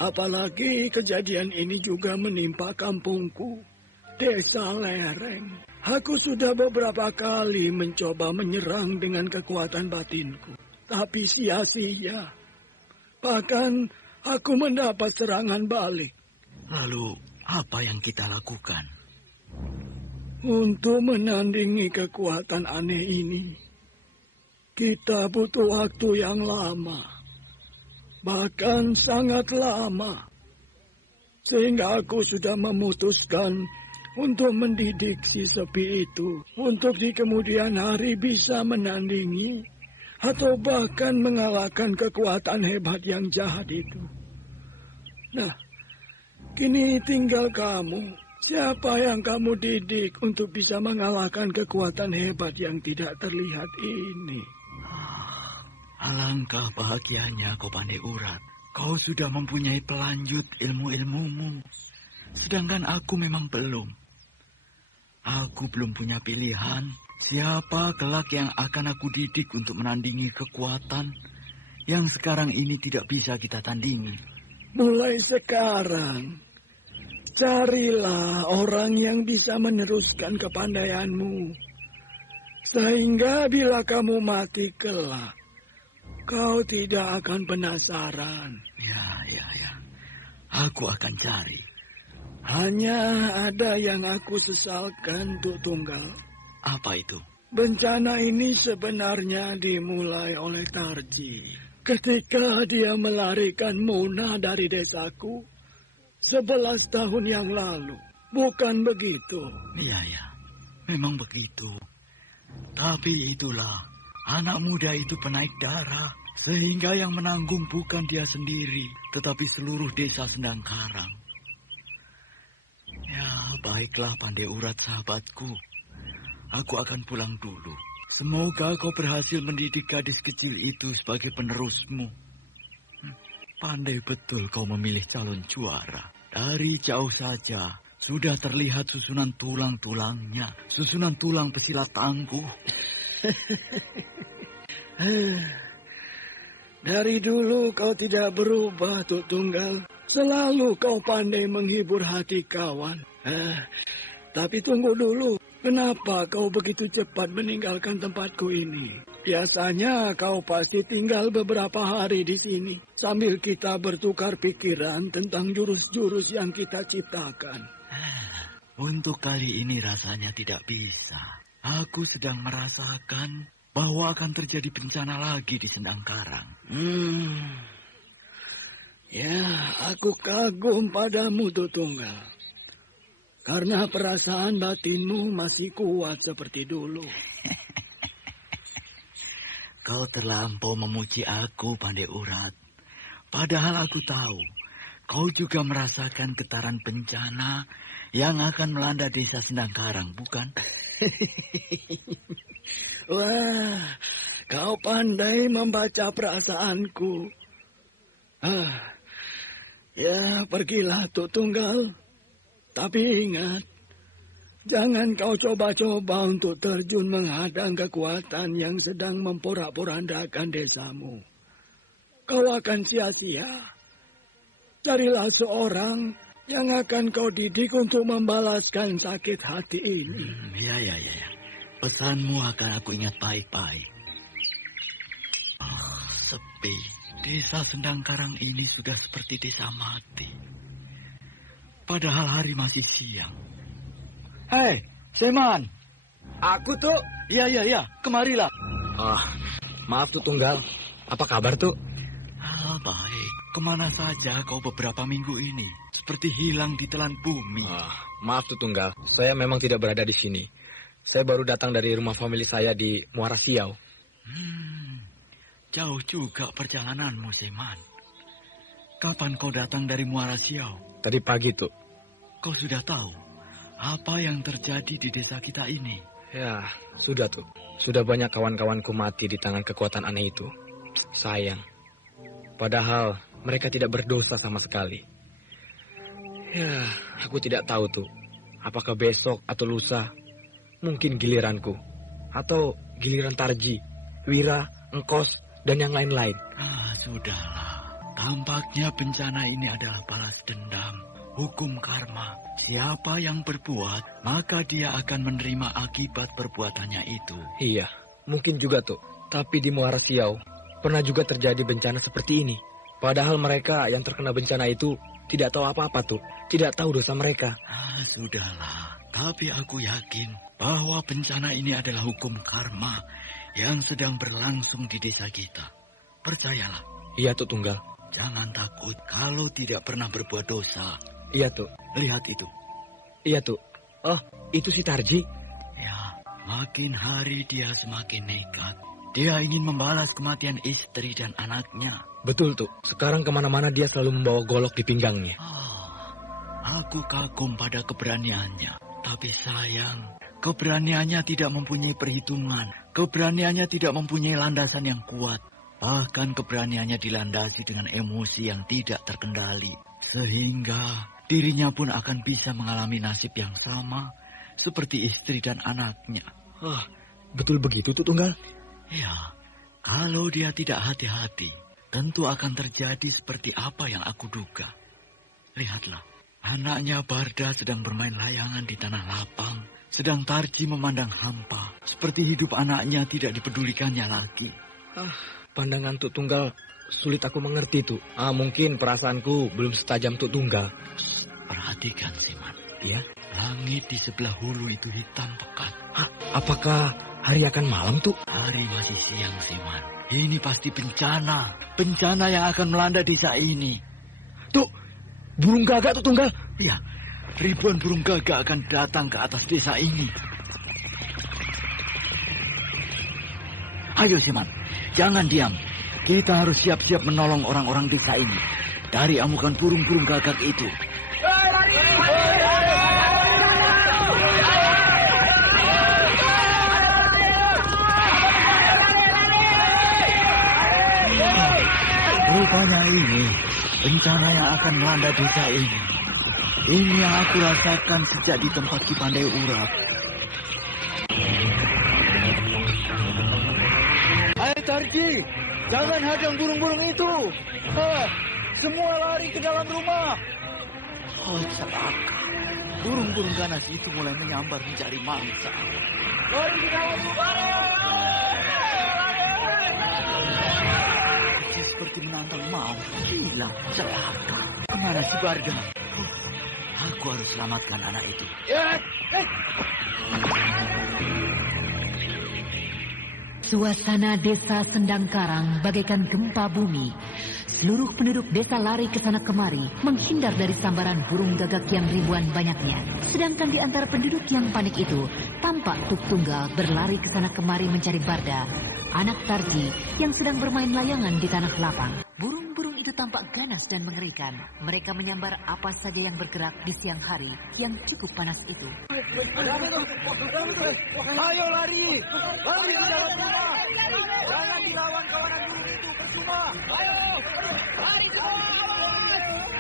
Apalagi kejadian ini juga menimpa kampungku, Desa Lereng. Aku sudah beberapa kali mencoba menyerang dengan kekuatan batinku. Tapi sia-sia. Bahkan aku mendapat serangan balik. Lalu apa yang kita lakukan? Untuk menandingi kekuatan aneh ini, kita butuh waktu yang lama. Bahkan sangat lama. Sehingga aku sudah memutuskan untuk mendidik si Sepi itu. Untuk di kemudian hari bisa menandingi atau bahkan mengalahkan kekuatan hebat yang jahat itu. Nah, kini tinggal kamu. Siapa yang kamu didik untuk bisa mengalahkan kekuatan hebat yang tidak terlihat ini? Alangkah bahagianya kau Pandai Urat. Kau sudah mempunyai pelanjut ilmu-ilmumu. Sedangkan aku memang belum. Aku belum punya pilihan. Siapa kelak yang akan aku didik untuk menandingi kekuatan yang sekarang ini tidak bisa kita tandingi. Mulai sekarang, carilah orang yang bisa meneruskan kepandaianmu. Sehingga bila kamu mati kelak, kau tidak akan penasaran. Ya. Aku akan cari. Hanya ada yang aku sesalkan, Tuk Tunggal. Apa itu? Bencana ini sebenarnya dimulai oleh Tarji. Ketika dia melarikan Muna dari desaku 11 tahun yang lalu. Bukan begitu? Iya, ya. Memang begitu. Tapi itulah, anak muda itu penaik darah. Sehingga yang menanggung bukan dia sendiri, tetapi seluruh desa Sendangkarang. Ya, baiklah Pandai Urat sahabatku. Aku akan pulang dulu. Semoga kau berhasil mendidik gadis kecil itu sebagai penerusmu. Pandai betul kau memilih calon juara. Dari jauh saja sudah terlihat susunan tulang-tulangnya. Susunan tulang pesilat tangguh. Dari dulu kau tidak berubah, Tuk Tunggal. Selalu kau pandai menghibur hati kawan. Tapi tunggu dulu. Kenapa kau begitu cepat meninggalkan tempatku ini? Biasanya kau pasti tinggal beberapa hari di sini. Sambil kita bertukar pikiran tentang jurus-jurus yang kita ciptakan. Untuk kali ini rasanya tidak bisa. Aku sedang merasakan bahwa akan terjadi bencana lagi di Sendangkarang. Ya, aku kagum padamu, Tuk Tunggal. Karena perasaan batinmu masih kuat seperti dulu. Kau terlampau memuji aku, Pandai Urat. Padahal aku tahu, kau juga merasakan getaran bencana yang akan melanda desa Sendangkarang, bukan? Wah, kau pandai membaca perasaanku. Ya, pergilah Tuk Tunggal. Tapi ingat, jangan kau coba-coba untuk terjun menghadang kekuatan yang sedang memporak-porandakan desamu. Kau akan sia-sia. Carilah seorang yang akan kau didik untuk membalaskan sakit hati ini. Ya. Pesanmu akan aku ingat baik-baik. Sepi. Desa Sendangkarang ini sudah seperti desa mati. Padahal hari masih siang. Hei, Seman. Aku tuh. Iya. Kemarilah. Maaf Tuk Tunggal. Apa kabar tuh? Baik. Kemana saja kau beberapa minggu ini? Seperti hilang di telan bumi. Maaf Tuk Tunggal. Saya memang tidak berada di sini. Saya baru datang dari rumah famili saya di Muara Siau. Jauh juga perjalananmu, Seman. Kapan kau datang dari Muara Siau? Tadi pagi, Tuk. Kau sudah tahu apa yang terjadi di desa kita ini? Ya, sudah, Tuk. Sudah banyak kawan-kawanku mati di tangan kekuatan aneh itu. Sayang. Padahal mereka tidak berdosa sama sekali. Ya, aku tidak tahu, Tuk. Apakah besok atau lusa mungkin giliranku. Atau giliran Tarji, Wira, Engkos, dan yang lain-lain. Sudahlah. Tampaknya bencana ini adalah balas dendam. Hukum karma. Siapa yang berbuat, maka dia akan menerima akibat perbuatannya itu. Iya, mungkin juga tuh. Tapi di Muara Siau, pernah juga terjadi bencana seperti ini. Padahal mereka yang terkena bencana itu tidak tahu apa-apa tuh. Tidak tahu dosa mereka. Sudahlah. Tapi aku yakin bahwa bencana ini adalah hukum karma yang sedang berlangsung di desa kita. Percayalah. Iya, Tuk Tunggal. Jangan takut kalau tidak pernah berbuat dosa. Iya, Tuk. Lihat itu. Iya, Tuk. Oh, itu si Tarji. Ya, makin hari dia semakin nekat. Dia ingin membalas kematian istri dan anaknya. Betul, Tuk. Sekarang kemana-mana dia selalu membawa golok di pinggangnya. Aku kagum pada keberaniannya. Tapi sayang, keberaniannya tidak mempunyai perhitungan. Keberaniannya tidak mempunyai landasan yang kuat. Bahkan keberaniannya dilandasi dengan emosi yang tidak terkendali. Sehingga dirinya pun akan bisa mengalami nasib yang sama seperti istri dan anaknya. Betul begitu, Tuk Tunggal? Ya, kalau dia tidak hati-hati, tentu akan terjadi seperti apa yang aku duga. Lihatlah, anaknya Barda sedang bermain layangan di tanah lapang, sedang Tarji memandang hampa, seperti hidup anaknya tidak dipedulikannya lagi. Pandangan Tuk Tunggal sulit aku mengerti, Tuk. Mungkin perasaanku belum setajam Tuk Tunggal. Perhatikan, Siman. Ya? Langit di sebelah hulu itu hitam pekat. Apakah hari akan malam, Tuk? Hari masih siang, Siman. Ini pasti bencana. Bencana yang akan melanda desa ini. Tuk, burung gagak, Tuk Tunggal. Ya, ribuan burung gagak akan datang ke atas desa ini. Ayo, Siman. Jangan diam. Kita harus siap-siap menolong orang-orang desa ini dari amukan burung-burung gagak itu. Rupanya ini bencana yang akan melanda desa ini. Ini yang aku rasakan sejak di tempat Cipandai Urat. Ayo Tarji, jangan hadang burung-burung itu. Semua lari ke dalam rumah. Oh, celaka. Burung-burung ganas itu mulai menyambar mencari mangsa. Lari ke dalam rumah. Seperti menantang maut. Hilang, celaka. Kemana si Barga? Aku harus selamatkan anak itu. Suasana desa Sendangkarang bagaikan gempa bumi. Seluruh penduduk desa lari ke sana kemari, menghindar dari sambaran burung gagak yang ribuan banyaknya. Sedangkan di antara penduduk yang panik itu, tampak Tuk Tunggal berlari ke sana kemari mencari Barda, anak Tarji yang sedang bermain layangan di tanah lapang. Burung-burung itu tampak ganas dan mengerikan. Mereka menyambar apa saja yang bergerak di siang hari yang cukup panas itu. Ayo lari! Lari ke dalam rumah! Jangan dilawan kawanan burung itu, percuma! Ayo! Lari semua!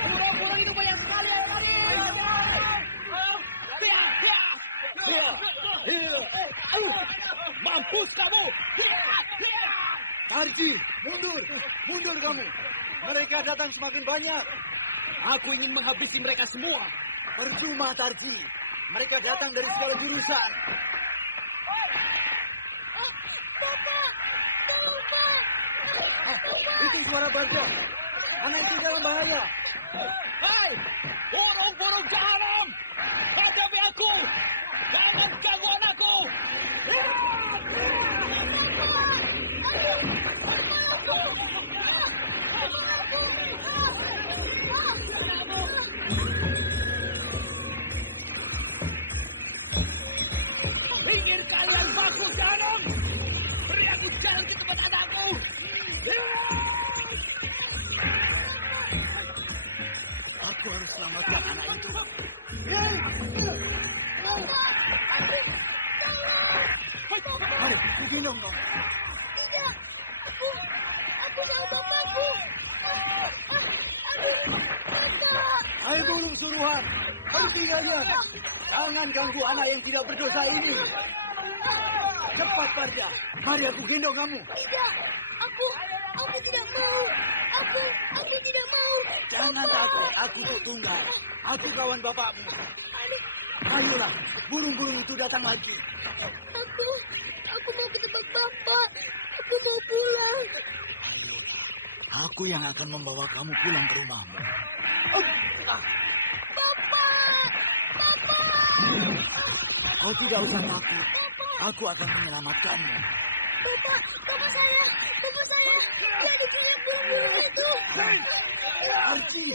Burung-burung itu banyak sekali, ayo lari! Mampus kamu! Tarji, mundur! Mundur kamu! Mereka datang semakin banyak. Aku ingin menghabisi mereka semua. Percuma, Tarji. Mereka datang dari segala jurusan. Itu suara Barda. Anak itu dalam bahaya. Hai! Burung-burung jahanam! Hadapi aku! Jangan ganggu anakku! Pinggir kalian baku jahanam! Beri aku jalan ke tempat anakku! Aku harus selamatkan anak itu. Ayo, gendong dong. Tidak, aku mau bapakku. Ayo burung suruhan, pergi kalian. Jangan ganggu anak yang tidak berdosa ini. Cepat Barda, mari aku gendong kamu. Tidak, aku tidak mau. Aku tidak mau. Jangan takut, aku Tuk Tunggal. Aku kawan bapakmu. Ayolah, burung-burung itu datang lagi. Aku mau ke tempat bapak. Aku mau pulang. Ayolah, aku yang akan membawa kamu pulang ke rumahmu. Bapak! Kau tidak usah takut. Aku akan menyelamatkanmu. Bapak saya. Jadi dia burung itu. Arji.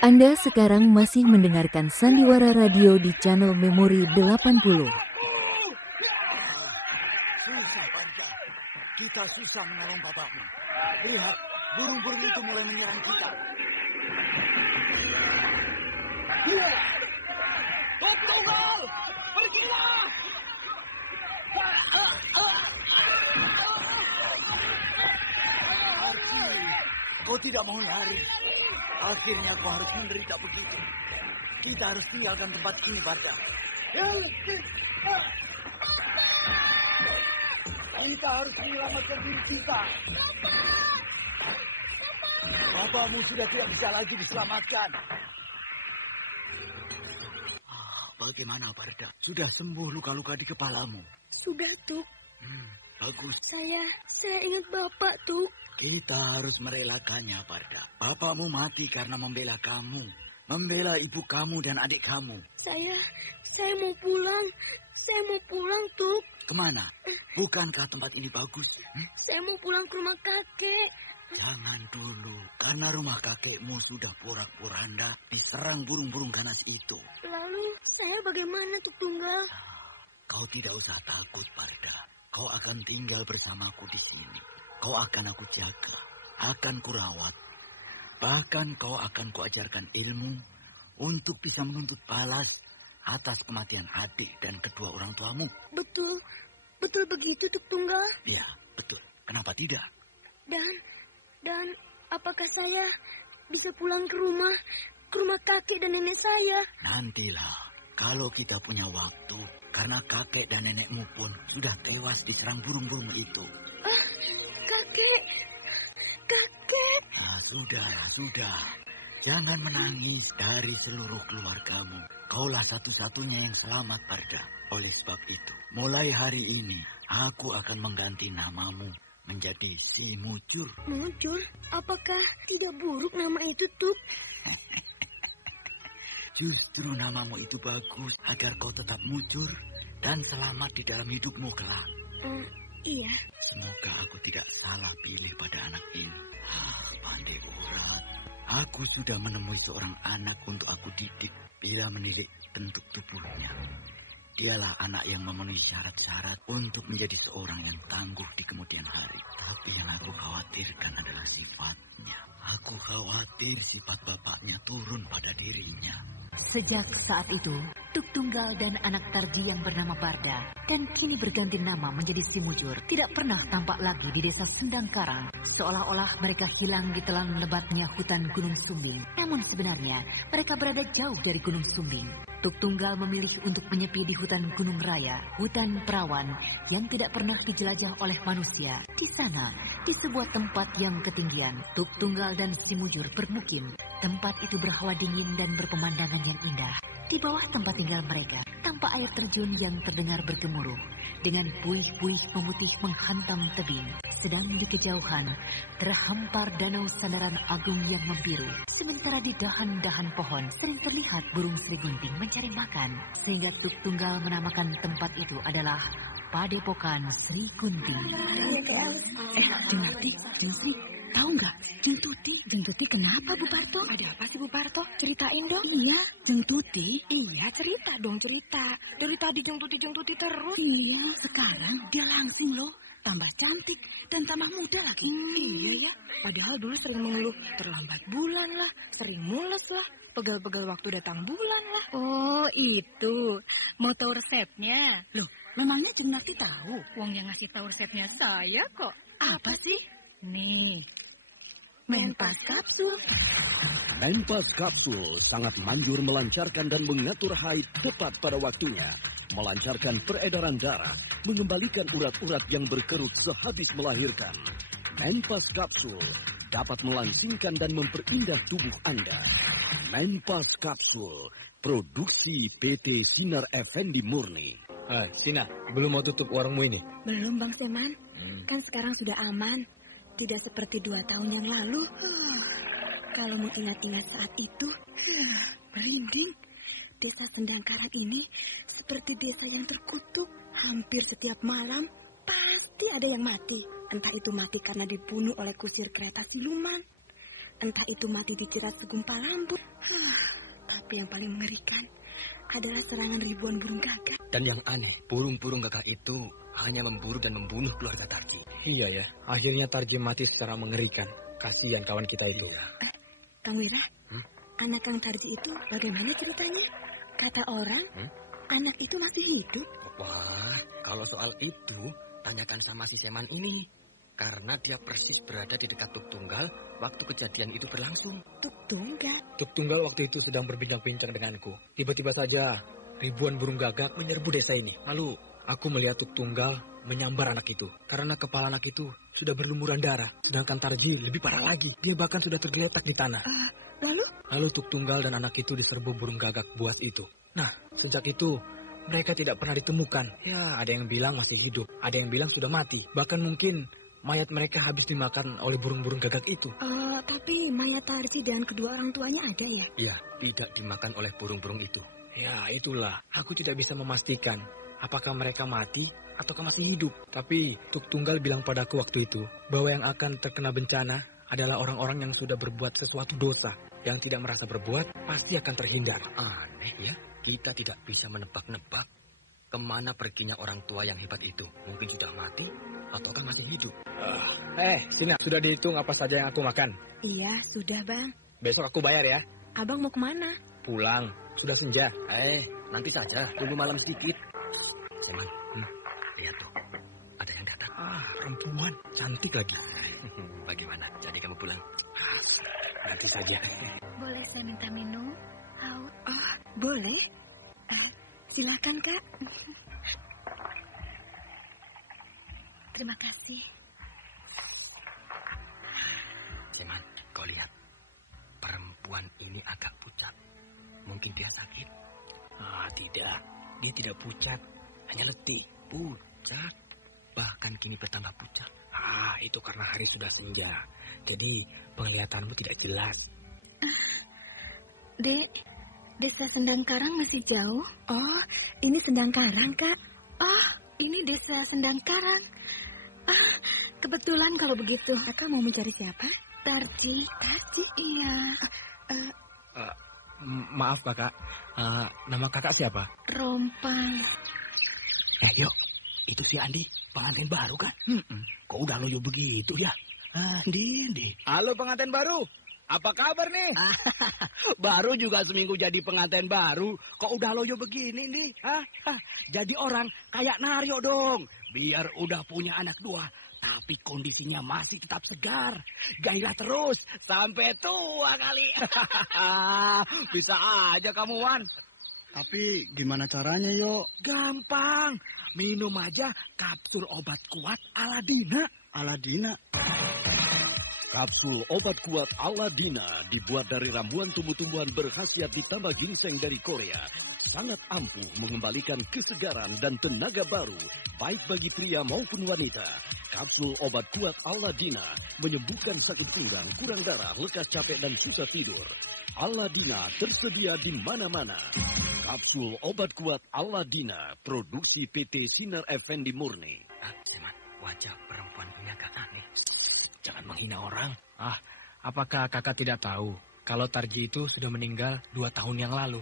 Anda sekarang masih mendengarkan Sandiwara Radio di channel Memori 80. Susah, Barda. Kita susah menolong bapakmu. Lihat, burung-burung itu mulai menyerang kita. Tuk Tunggal, pergilah! Arji, kau tidak mau lari. Akhirnya kau harus menderita begitu. Kita harus tinggalkan tempat ini, Barda. Kita harus menyelamatkan diri kita. Bapakmu sudah tidak bisa lagi diselamatkan. Bagaimana, Parda? Sudah sembuh luka-luka di kepalamu? Sudah, Tuk. Bagus. Saya ingat Bapak, Tuk. Kita harus merelakannya, Parda. Bapakmu mati karena membela kamu. Membela ibu kamu dan adik kamu. Saya mau pulang. Saya mau pulang, Tuk. Kemana? Bukankah tempat ini bagus? Saya mau pulang ke rumah kakek. Jangan dulu, karena rumah kakekmu sudah porak-poranda diserang burung-burung ganas itu. Lalu saya bagaimana, Tuk Tunggal? Kau tidak usah takut, Parda. Kau akan tinggal bersamaku di sini. Kau akan aku jaga, akan kurawat. Bahkan kau akan kuajarkan ilmu untuk bisa menuntut balas atas kematian adik dan kedua orang tuamu. Betul begitu, Tuk Tunggal? Ya, betul. Kenapa tidak? Dan apakah saya bisa pulang ke rumah kakek dan nenek saya? Nantilah, kalau kita punya waktu, karena kakek dan nenekmu pun sudah tewas diserang burung-burung itu. Kakek. Sudah. Jangan menangis dari seluruh keluargamu. Kaulah satu-satunya yang selamat, Parda. Oleh sebab itu, mulai hari ini, aku akan mengganti namamu menjadi Si Mujur. Mujur? Apakah tidak buruk nama itu, Tuk? Justru namamu itu bagus agar kau tetap mujur dan selamat di dalam hidupmu kelak. Iya. Semoga aku tidak salah pilih pada anak ini. Pandai urat. Aku sudah menemui seorang anak untuk aku didik bila menilik bentuk tubuhnya. Dialah anak yang memenuhi syarat-syarat untuk menjadi seorang yang tangguh di kemudian hari. Tapi yang aku khawatirkan adalah sifatnya. Aku khawatir sifat bapaknya turun pada dirinya. Sejak saat itu, Tuk Tunggal dan anak Tarji yang bernama Barda dan kini berganti nama menjadi Si Mujur tidak pernah tampak lagi di desa Sendang Karang, seolah-olah mereka hilang di telan lebatnya hutan Gunung Sumbing. Namun sebenarnya mereka berada jauh dari Gunung Sumbing. Tuk Tunggal memilih untuk menyepi di hutan Gunung Raya, hutan perawan yang tidak pernah dijelajah oleh manusia. Di sana, di sebuah tempat yang ketinggian, Tuk Tunggal dan Si Mujur bermukim. Tempat itu berhawa dingin dan berpemandangan yang indah. Di bawah tempat tinggal mereka, tampak air terjun yang terdengar bergemuruh, dengan buih-buih memutih menghantam tebing. Sedang di kejauhan, terhampar danau Sandaran Agung yang membiru. Sementara di dahan-dahan pohon, sering terlihat burung serigunting mencari makan. Sehingga Tuk Tunggal menamakan tempat itu adalah Padepokan Sri Gunting. Jungsri, tahu nggak? Jeng Tuti kenapa, Bu Parto? Ada apa sih, Bu Parto? Ceritain dong. Iya, Jeng Tuti. Iya, cerita. Dari tadi Jeng Tuti terus. Iya, sekarang dia langsing loh. Tambah cantik dan tambah muda lagi. Iya ya, padahal dulu sering mengeluh terlambat bulan lah, sering mules lah, pegal-pegal waktu datang bulan lah. Oh, itu. Mau tahu resepnya? Loh, memangnya Jeng Nati tahu? Wong yang ngasih tahu resepnya saya kok. Apa sih? Nih, Menpas Kapsul. Menpas Kapsul sangat manjur melancarkan dan mengatur haid tepat pada waktunya, melancarkan peredaran darah, mengembalikan urat-urat yang berkerut sehabis melahirkan. Menpas Kapsul dapat melangsingkan dan memperindah tubuh Anda. Menpas Kapsul, produksi PT Sinar Effendi Murni. Sina, belum mau tutup warungmu ini? Belum, Bang Seman. Kan sekarang sudah aman. Tidak seperti 2 tahun yang lalu. Kalau mau ingat-ingat saat itu, merinding. Desa Sendang Karang ini seperti desa yang terkutuk. Hampir setiap malam pasti ada yang mati. Entah itu mati karena dibunuh oleh kusir kereta siluman. Entah itu mati dijerat segumpal rambut. Tapi yang paling mengerikan adalah serangan ribuan burung gagak. Dan yang aneh, burung-burung gagak itu hanya memburu dan membunuh keluarga Tarji. Iya ya, akhirnya Tarji mati secara mengerikan. Kasihan kawan kita itu. Kang Wira, anak Kang Tarji itu bagaimana ceritanya? Kata orang, anak itu masih hidup. Wah, kalau soal itu, tanyakan sama si Seman ini. Karena dia persis berada di dekat Tuk Tunggal waktu kejadian itu berlangsung. Tuk Tunggal? Tuk Tunggal waktu itu sedang berbincang-bincang denganku. Tiba-tiba saja, ribuan burung gagak menyerbu desa ini. Lalu, aku melihat Tuk Tunggal menyambar anak itu. Karena kepala anak itu sudah berlumuran darah. Sedangkan Tarji lebih parah lagi. Dia bahkan sudah tergeletak di tanah. Lalu? Lalu Tuk Tunggal dan anak itu diserbu burung gagak buas itu. Nah, Sejak itu, mereka tidak pernah ditemukan. Ya, ada yang bilang masih hidup, ada yang bilang sudah mati. Bahkan mungkin mayat mereka habis dimakan oleh burung-burung gagak itu. Tapi mayat Tarji dan kedua orang tuanya ada ya? Iya, tidak dimakan oleh burung-burung itu. Ya, itulah. Aku tidak bisa memastikan apakah mereka mati ataukah masih hidup. Tapi Tuk Tunggal bilang padaku waktu itu bahwa yang akan terkena bencana adalah orang-orang yang sudah berbuat sesuatu dosa. Yang tidak merasa berbuat pasti akan terhindar. Aneh ya, kita tidak bisa menebak-nebak kemana perginya orang tua yang hebat itu. Mungkin sudah mati ataukah masih hidup. Sina, sudah dihitung apa saja yang aku makan? Iya, sudah bang. Besok aku bayar ya. Abang mau kemana? Pulang, sudah senja. Nanti saja, tunggu malam sedikit. Seman, lihat tuh, ada yang datang. Perempuan, cantik lagi. Bagaimana, jadi kamu pulang? Nanti saja. Boleh saya minta minum? Boleh. Silakan Kak. Terima kasih. Seman, kau lihat. Perempuan ini agak pucat. Mungkin dia sakit. Tidak. Dia tidak pucat. Hanya letih. Pucat? Bahkan kini bertambah pucat. Itu karena hari sudah senja. Jadi penglihatanmu tidak jelas. Dek, desa Sendang Karang masih jauh? Oh, ini Sendang Karang, Kak. Ini desa Sendang Karang. Kebetulan kalau begitu. Kakak mau mencari siapa? Tarji. Tarji? Iya. Maaf kakak, nama kakak siapa? Rompang. Yuk, itu si Andi, pengantin baru kan? Kok udah loyo begitu ya? Andi. Halo pengantin baru, apa kabar nih? Baru juga seminggu jadi pengantin baru, kok udah loyo begini nih? Jadi orang kayak Naryo dong, biar udah punya anak 2. Tapi kondisinya masih tetap segar. Gairah terus sampai tua kali. Bisa aja kamu, Wan. Tapi gimana caranya, Yo? Gampang. Minum aja kapsul obat kuat Aladina. Aladina? Kapsul obat kuat Aladina dibuat dari ramuan tumbuh-tumbuhan berkhasiat ditambah ginseng dari Korea. Sangat ampuh mengembalikan kesegaran dan tenaga baru, baik bagi pria maupun wanita. Kapsul obat kuat Aladina menyembuhkan sakit pinggang, kurang darah, lekas capek dan susah tidur. Aladina tersedia di mana-mana. Kapsul obat kuat Aladina, produksi PT Sinar Effendi Murni. Seman, wajah perempuan ini agak aneh. Jangan menghina orang. Apakah kakak tidak tahu kalau Tarji itu sudah meninggal 2 tahun yang lalu?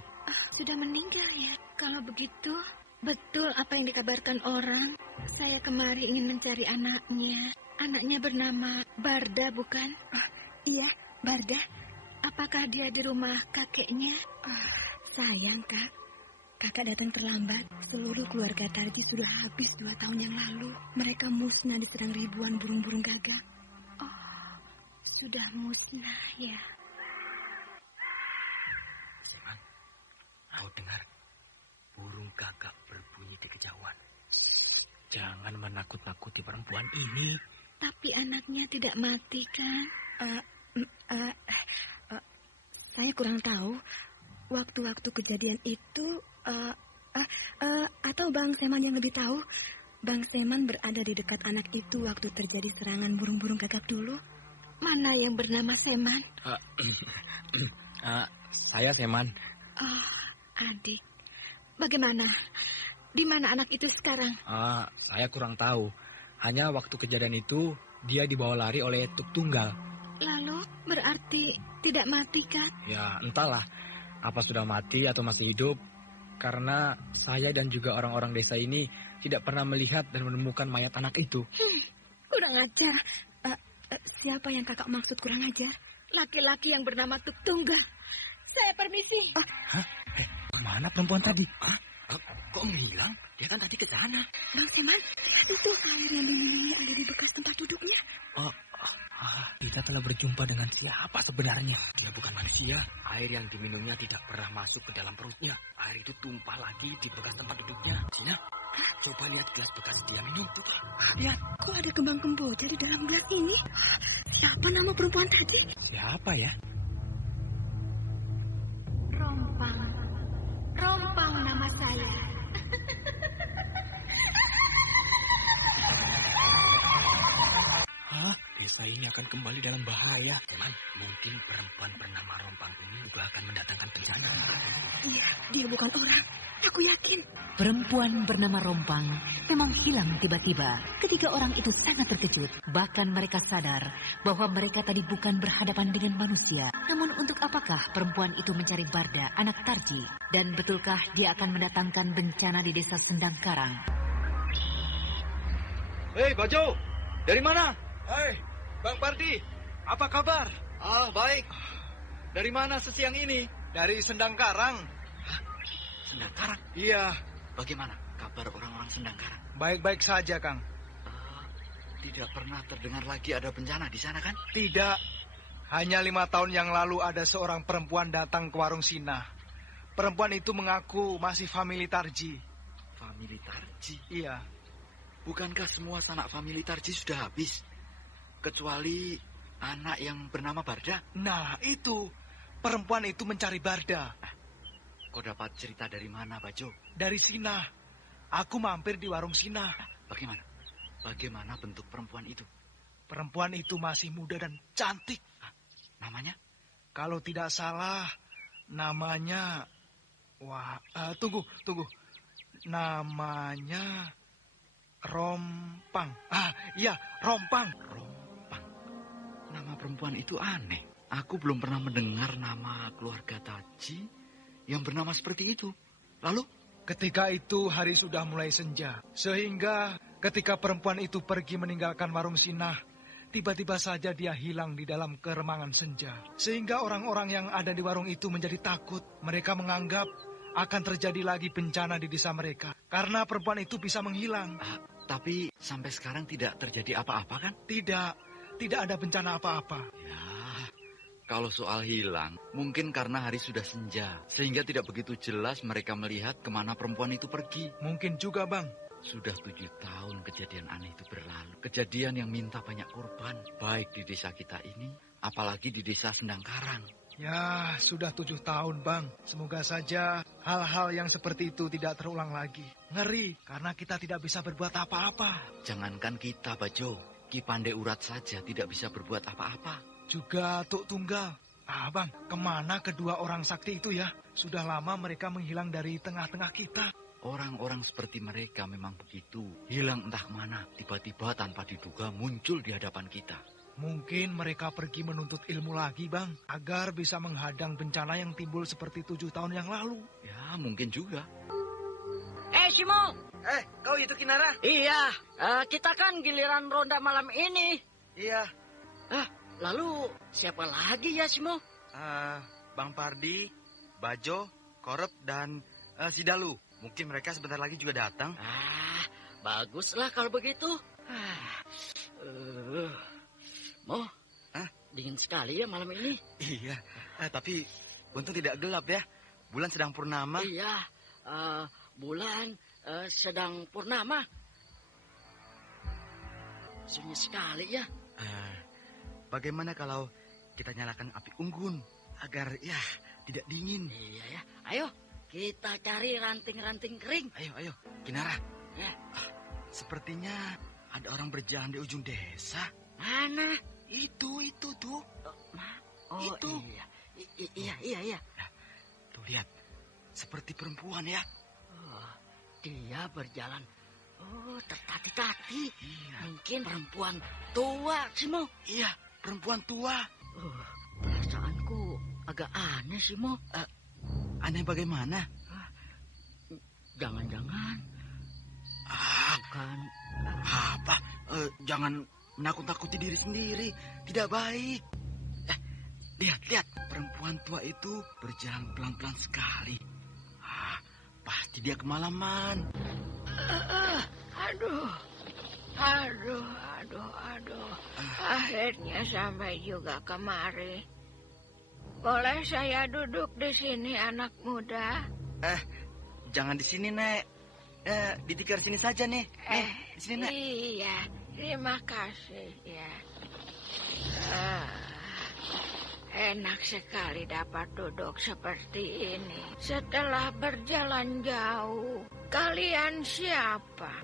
Sudah meninggal ya? Kalau begitu, betul apa yang dikabarkan orang. Saya kemari ingin mencari anaknya. Anaknya bernama Barda, bukan? Iya, Barda. Apakah dia di rumah kakeknya? Sayang, Kak. Kakak datang terlambat. Seluruh keluarga Tarji sudah habis 2 tahun yang lalu. Mereka musnah diserang ribuan burung-burung gagak. Sudah musnah ya. Seman, kau dengar burung gagak berbunyi di kejauhan. Jangan menakut-nakuti perempuan ini. Tapi anaknya tidak mati kan? Saya kurang tahu. Waktu-waktu kejadian itu, atau Bang Seman yang lebih tahu. Bang Seman berada di dekat anak itu waktu terjadi serangan burung-burung gagak dulu. Mana yang bernama Seman? Saya Seman. Adik. Bagaimana? Di mana anak itu sekarang? Saya kurang tahu. Hanya waktu kejadian itu, dia dibawa lari oleh Tuk Tunggal. Lalu, berarti tidak mati kan? Ya, entahlah. Apa sudah mati atau masih hidup? Karena saya dan juga orang-orang desa ini tidak pernah melihat dan menemukan mayat anak itu. Kurang ajar. Siapa yang kakak maksud kurang ajar? Laki-laki yang bernama Tuk Tunggal. Saya permisi. Kemana perempuan tadi? Kok menghilang? Dia kan tadi ke sana. Bang Seman, itu air yang diminumnya ada di bekas tempat duduknya. Kita telah berjumpa dengan siapa sebenarnya? Dia bukan manusia. Air yang diminumnya tidak pernah masuk ke dalam perutnya. Air itu tumpah lagi di bekas tempat duduknya. Sina, coba lihat gelas bekas dia minum. Coba. Lihat, kok ada kembang kemboja di dalam gelas ini? Siapa nama perempuan tadi? Siapa ya? Rompang nama saya. Hah? Desa ini akan kembali dalam bahaya. Teman, mungkin perempuan bernama Rompang ini juga akan mendatangkan bencana. Dia bukan orang. Aku yakin. Perempuan bernama Rompang memang hilang tiba-tiba ketika orang itu sangat terkejut. Bahkan mereka sadar bahwa mereka tadi bukan berhadapan dengan manusia. Namun untuk apakah perempuan itu mencari Barda, anak Tarji? Dan betulkah dia akan mendatangkan bencana di desa Sendang Karang? Hei, Bajo! Dari mana? Hei, Bang Pardi, apa kabar? Baik. Dari mana sesiang ini? Dari Sendang Karang. Sendang Karang? Iya. Bagaimana kabar orang-orang Sendang Karang? Baik-baik saja, Kang. Tidak pernah terdengar lagi ada bencana di sana, kan? Tidak. Hanya 5 tahun yang lalu ada seorang perempuan datang ke warung Sinah. Perempuan itu mengaku masih famili Tarji. Famili Tarji? Iya. Bukankah semua sanak famili Tarji sudah habis? Kecuali anak yang bernama Barda? Nah, itu. Perempuan itu mencari Barda. Kau dapat cerita dari mana, Bajo? Dari Sinah. Aku mampir di warung Sinah. Bagaimana? Bagaimana bentuk perempuan itu? Perempuan itu masih muda dan cantik. Namanya? Kalau tidak salah, namanya... tunggu. Namanya... Rompang. Iya, Rompang. Nama perempuan itu aneh. Aku belum pernah mendengar nama keluarga Tarji yang bernama seperti itu. Lalu? Ketika itu hari sudah mulai senja. Sehingga ketika perempuan itu pergi meninggalkan warung Sinah, tiba-tiba saja dia hilang di dalam keremangan senja. Sehingga orang-orang yang ada di warung itu menjadi takut. Mereka menganggap akan terjadi lagi bencana di desa mereka. Karena perempuan itu bisa menghilang. Tapi sampai sekarang tidak terjadi apa-apa, kan? Tidak ada bencana apa-apa. Ya, kalau soal hilang, mungkin karena hari sudah senja. Sehingga tidak begitu jelas mereka melihat kemana perempuan itu pergi. Mungkin juga, Bang. Sudah 7 tahun kejadian aneh itu berlalu. Kejadian yang minta banyak korban. Baik di desa kita ini, apalagi di desa Sendang Karang. Ya, sudah 7 tahun, Bang. Semoga saja hal-hal yang seperti itu tidak terulang lagi. Ngeri, karena kita tidak bisa berbuat apa-apa. Jangankan kita, Bajo. Ki Pandai Urat saja tidak bisa berbuat apa-apa. Juga Tuk Tunggal. Bang, kemana kedua orang sakti itu ya? Sudah lama mereka menghilang dari tengah-tengah kita. Orang-orang seperti mereka memang begitu. Hilang entah kemana. Tiba-tiba tanpa diduga muncul di hadapan kita. Mungkin mereka pergi menuntut ilmu lagi, Bang. Agar bisa menghadang bencana yang timbul seperti 7 tahun yang lalu. Ya, mungkin juga. Simo! Kau itu Kinara? Iya, kita kan giliran ronda malam ini. Iya. Lalu siapa lagi ya, Simo? Bang Pardi, Bajo, Korep, dan Sidalu. Mungkin mereka sebentar lagi juga datang. Baguslah kalau begitu. Mo, dingin sekali ya malam ini. Iya, tapi untung tidak gelap ya. Bulan sedang purnama. Iya, bulan sedang purnama. Sunyi sekali ya. Bagaimana kalau kita nyalakan api unggun agar ya tidak dingin? Iya ya. Ayo, kita cari ranting-ranting kering. Ayo, Kinara. Ya. Sepertinya ada orang berjalan di ujung desa. Mana? Itu tuh. Itu. Iya. Tuh lihat, seperti perempuan ya. Dia berjalan. Tertati-tati. Iya. Mungkin perempuan tua, Simo. Iya, perempuan tua. Perasaanku agak aneh, Simo. Aneh bagaimana? Jangan-jangan. Bukan. Apa? Jangan menakut-nakuti diri sendiri. Tidak baik. Lihat. Perempuan tua itu berjalan pelan-pelan sekali. Pasti dia kemalaman. Aduh. Akhirnya sampai juga kemari. Boleh saya duduk di sini, anak muda? Jangan di sini, Nek. Di tikar sini saja, nih. Di sini, Nek. Iya, terima kasih ya. Enak sekali dapat duduk seperti ini. Setelah berjalan jauh, kalian siapa?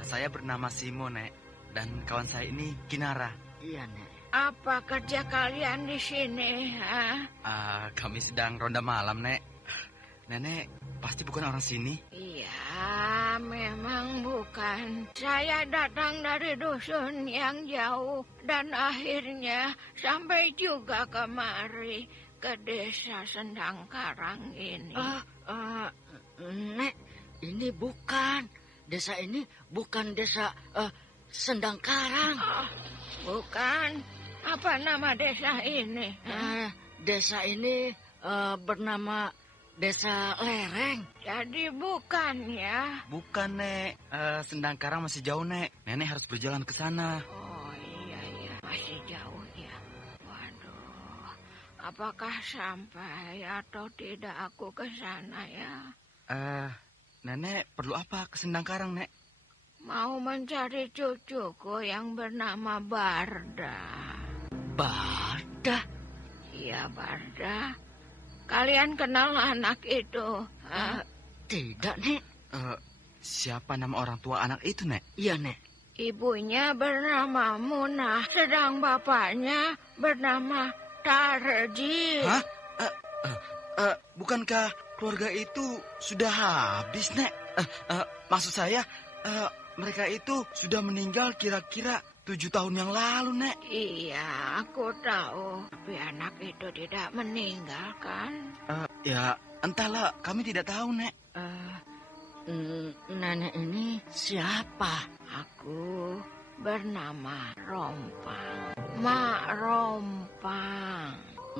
Saya bernama Simo, Nek. Dan kawan saya ini Kinara. Iya, Nek. Apa kerja kalian di sini, ha? Kami sedang ronda malam, Nek. Nenek pasti bukan orang sini. Iya, memang bukan. Saya datang dari dusun yang jauh dan akhirnya sampai juga kemari ke desa Sendangkarang ini. Nek, ini bukan. Desa ini bukan desa Sendangkarang. Bukan. Apa nama desa ini? Desa ini bernama Desa Lereng. Jadi bukan ya? Bukan, Nek. Sendangkarang masih jauh, Nek. Nenek harus berjalan ke sana. Oh iya, masih jauh ya. Waduh, apakah sampai atau tidak aku ke sana ya? Nenek perlu apa ke Sendangkarang, Nek? Mau mencari cucuku yang bernama Barda. Barda? Iya, Barda. Kalian kenal anak itu? Tidak, Nek. Siapa nama orang tua anak itu, Nek? Iya, Nek. Ibunya bernama Munah, sedang bapaknya bernama Tarji. Hah? Bukankah keluarga itu sudah habis, Nek? Maksud saya, mereka itu sudah meninggal kira-kira 7 tahun yang lalu, Nek. Iya, aku tahu. Tapi anak itu tidak meninggal, kan? Ya, entahlah. Kami tidak tahu, Nek. Nenek ini siapa? Aku bernama Rompang. Mak Rompang.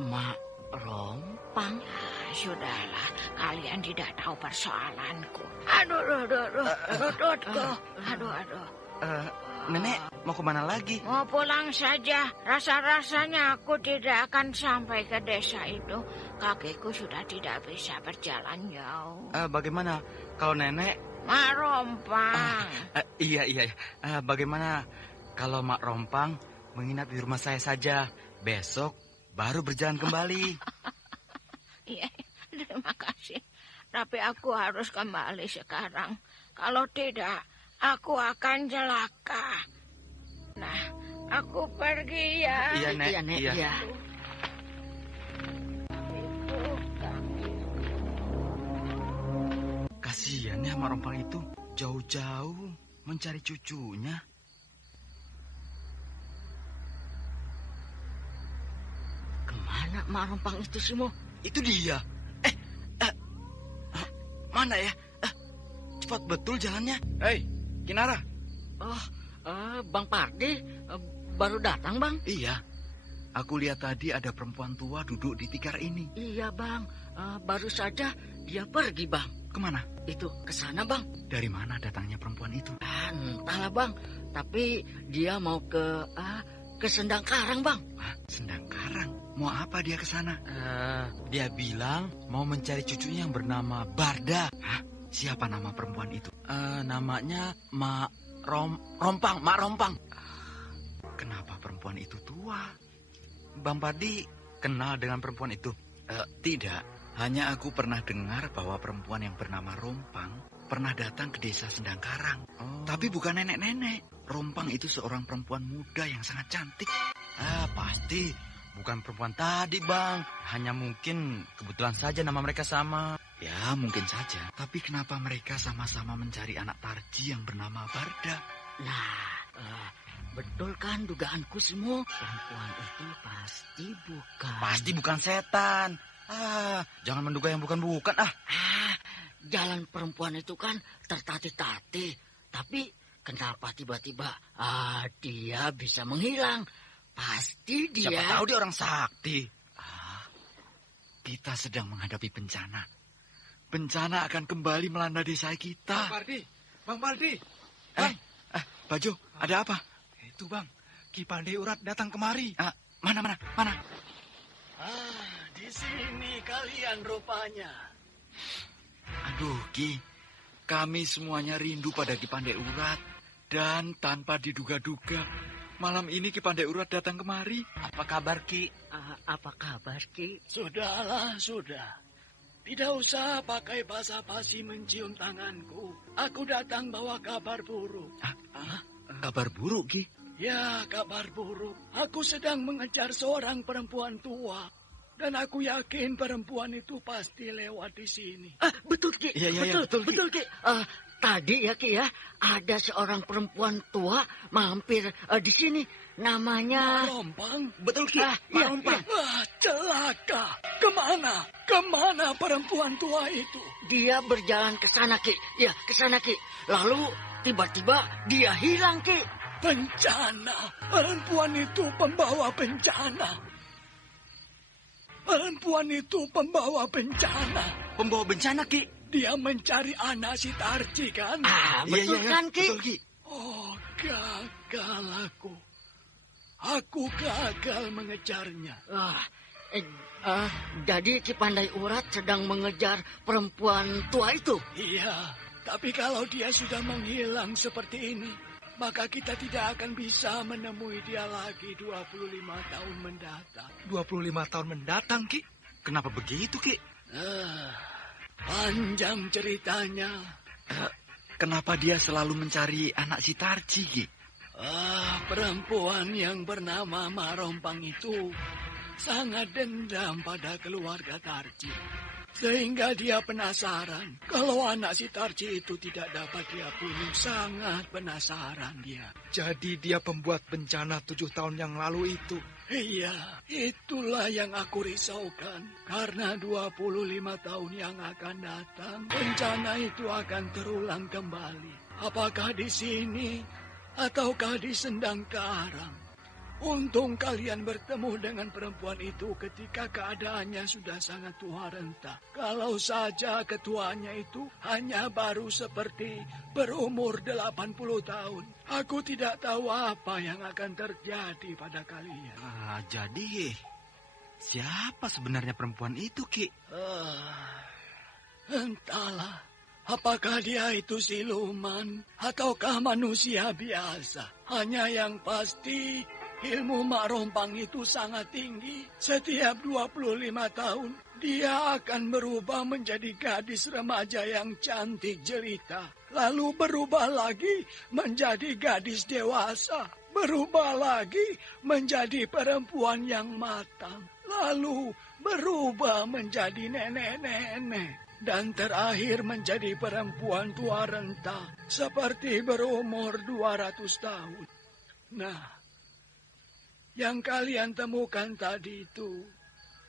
Mak Rompang? Sudahlah, kalian tidak tahu persoalanku. Aduh, lututku. Aduh. Nenek, mau kemana lagi? Mau pulang saja. Rasa-rasanya aku tidak akan sampai ke desa itu. Kakiku sudah tidak bisa berjalan jauh. Bagaimana kalau nenek? Mak Rompang. Iya. Bagaimana kalau Mak Rompang menginap di rumah saya saja? Besok baru berjalan kembali. Iya, terima kasih. Tapi aku harus kembali sekarang. Kalau tidak, aku akan celaka. Nah, aku pergi ya. Iya, Nek. Iya. Kasihan ya Mak Rompang itu. Jauh-jauh mencari cucunya. Kemana Mak Rompang itu, Simo? Itu dia. Mana ya? Cepat betul jalannya. Hei, Kinara. Bang Pardi baru datang, Bang? Iya. Aku lihat tadi ada perempuan tua duduk di tikar ini. Iya, Bang. Baru saja dia pergi, Bang. Kemana? Itu ke sana, Bang. Dari mana datangnya perempuan itu? Entahlah, Bang. Tapi dia mau ke Sendangkarang, Bang. Sendangkarang? Mau apa dia ke sana? Dia bilang mau mencari cucunya yang bernama Barda. Hah? Siapa nama perempuan itu? Namanya Mak Rompang. Kenapa perempuan itu tua? Bang Pardi kenal dengan perempuan itu? Tidak. Hanya aku pernah dengar bahwa perempuan yang bernama Rompang pernah datang ke desa Sendangkarang. Tapi bukan nenek-nenek. Rompang itu seorang perempuan muda yang sangat cantik. Pasti bukan perempuan tadi, Bang. Hanya mungkin kebetulan saja nama mereka sama. Ya, mungkin saja. Tapi kenapa mereka sama-sama mencari anak Tarji yang bernama Barda? Nah, betul kan dugaanku, Simo? Perempuan itu pasti bukan setan. Jangan menduga yang bukan-bukan. Jalan perempuan itu kan tertatih-tatih. Tapi kenapa tiba-tiba dia bisa menghilang? Pasti dia... Siapa tahu dia orang sakti. Kita sedang menghadapi bencana. Bencana akan kembali melanda desa kita. Bang Pardi. Bajo, ada apa? Itu, Bang. Ki Pandai Urat datang kemari. Mana? Di sini kalian rupanya. Aduh, Ki. Kami semuanya rindu pada Ki Pandai Urat. Dan tanpa diduga-duga, Malam ini Ki Pandai Urat datang kemari. Apa kabar, Ki? Apa kabar, Ki? Sudahlah, sudah. Tidak usah pakai basa-basi mencium tanganku. Aku datang bawa kabar buruk. Kabar buruk, Ki? Ya, kabar buruk. Aku sedang mengejar seorang perempuan tua. Dan aku yakin perempuan itu pasti lewat di sini. Betul, Ki. Iya, Betul, Ki. Tadi ya, Ki ya, ada seorang perempuan tua mampir di sini. Namanya... Marompang? Betul, Ki. Marompang. Celaka. Kemana perempuan tua itu? Dia berjalan ke sana, Ki. Ya, ke sana, Ki. Lalu tiba-tiba dia hilang, Ki. Bencana. Perempuan itu pembawa bencana. Perempuan itu pembawa bencana. Pembawa bencana, Ki? Dia mencari anak si Tarji, kan? Betul kan, Ki? Betul, Ki. Oh, gagal aku. Aku gagal mengejarnya. Jadi Ki Pandai Urat sedang mengejar perempuan tua itu? Iya, tapi kalau dia sudah menghilang seperti ini, maka kita tidak akan bisa menemui dia lagi 25 tahun mendatang. 25 tahun mendatang, Ki? Kenapa begitu, Ki? Panjang ceritanya. Kenapa dia selalu mencari anak si Tarji, Ki? Perempuan yang bernama Marompang itu sangat dendam pada keluarga Tarji. Sehingga dia penasaran. Kalau anak si Tarji itu tidak dapat dia bunuh, sangat penasaran dia. Jadi dia pembuat bencana 7 tahun yang lalu itu. Iya, itulah yang aku risaukan. Karena 25 tahun yang akan datang, bencana itu akan terulang kembali. Apakah di sini, ataukah di Sendang Karang? Untung kalian bertemu dengan perempuan itu ketika keadaannya sudah sangat tua renta. Kalau saja ketuanya itu hanya baru seperti berumur 80 tahun. Aku tidak tahu apa yang akan terjadi pada kalian. Jadi siapa sebenarnya perempuan itu, Ki? Entahlah. Apakah dia itu siluman ataukah manusia biasa? Hanya yang pasti, ilmu Marompang itu sangat tinggi. Setiap 25 tahun, dia akan berubah menjadi gadis remaja yang cantik jelita. Lalu berubah lagi menjadi gadis dewasa. Berubah lagi menjadi perempuan yang matang. Lalu berubah menjadi nenek-nenek. Dan terakhir menjadi perempuan tua renta. Seperti berumur 200 tahun. Nah, yang kalian temukan tadi itu,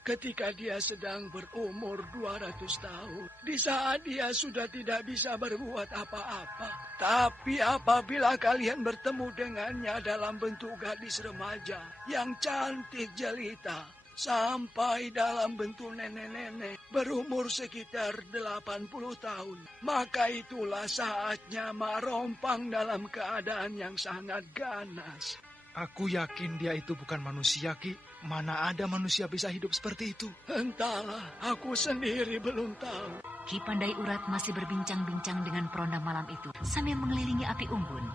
ketika dia sedang berumur 200 tahun, di saat dia sudah tidak bisa berbuat apa-apa. Tapi apabila kalian bertemu dengannya dalam bentuk gadis remaja yang cantik jelita, sampai dalam bentuk nenek-nenek berumur sekitar 80 tahun, maka itulah saatnya Marompang dalam keadaan yang sangat ganas. Aku yakin dia itu bukan manusia, Ki. Mana ada manusia bisa hidup seperti itu? Entahlah, aku sendiri belum tahu. Ki Pandai Urat masih berbincang-bincang dengan peronda malam itu sambil mengelilingi api unggun.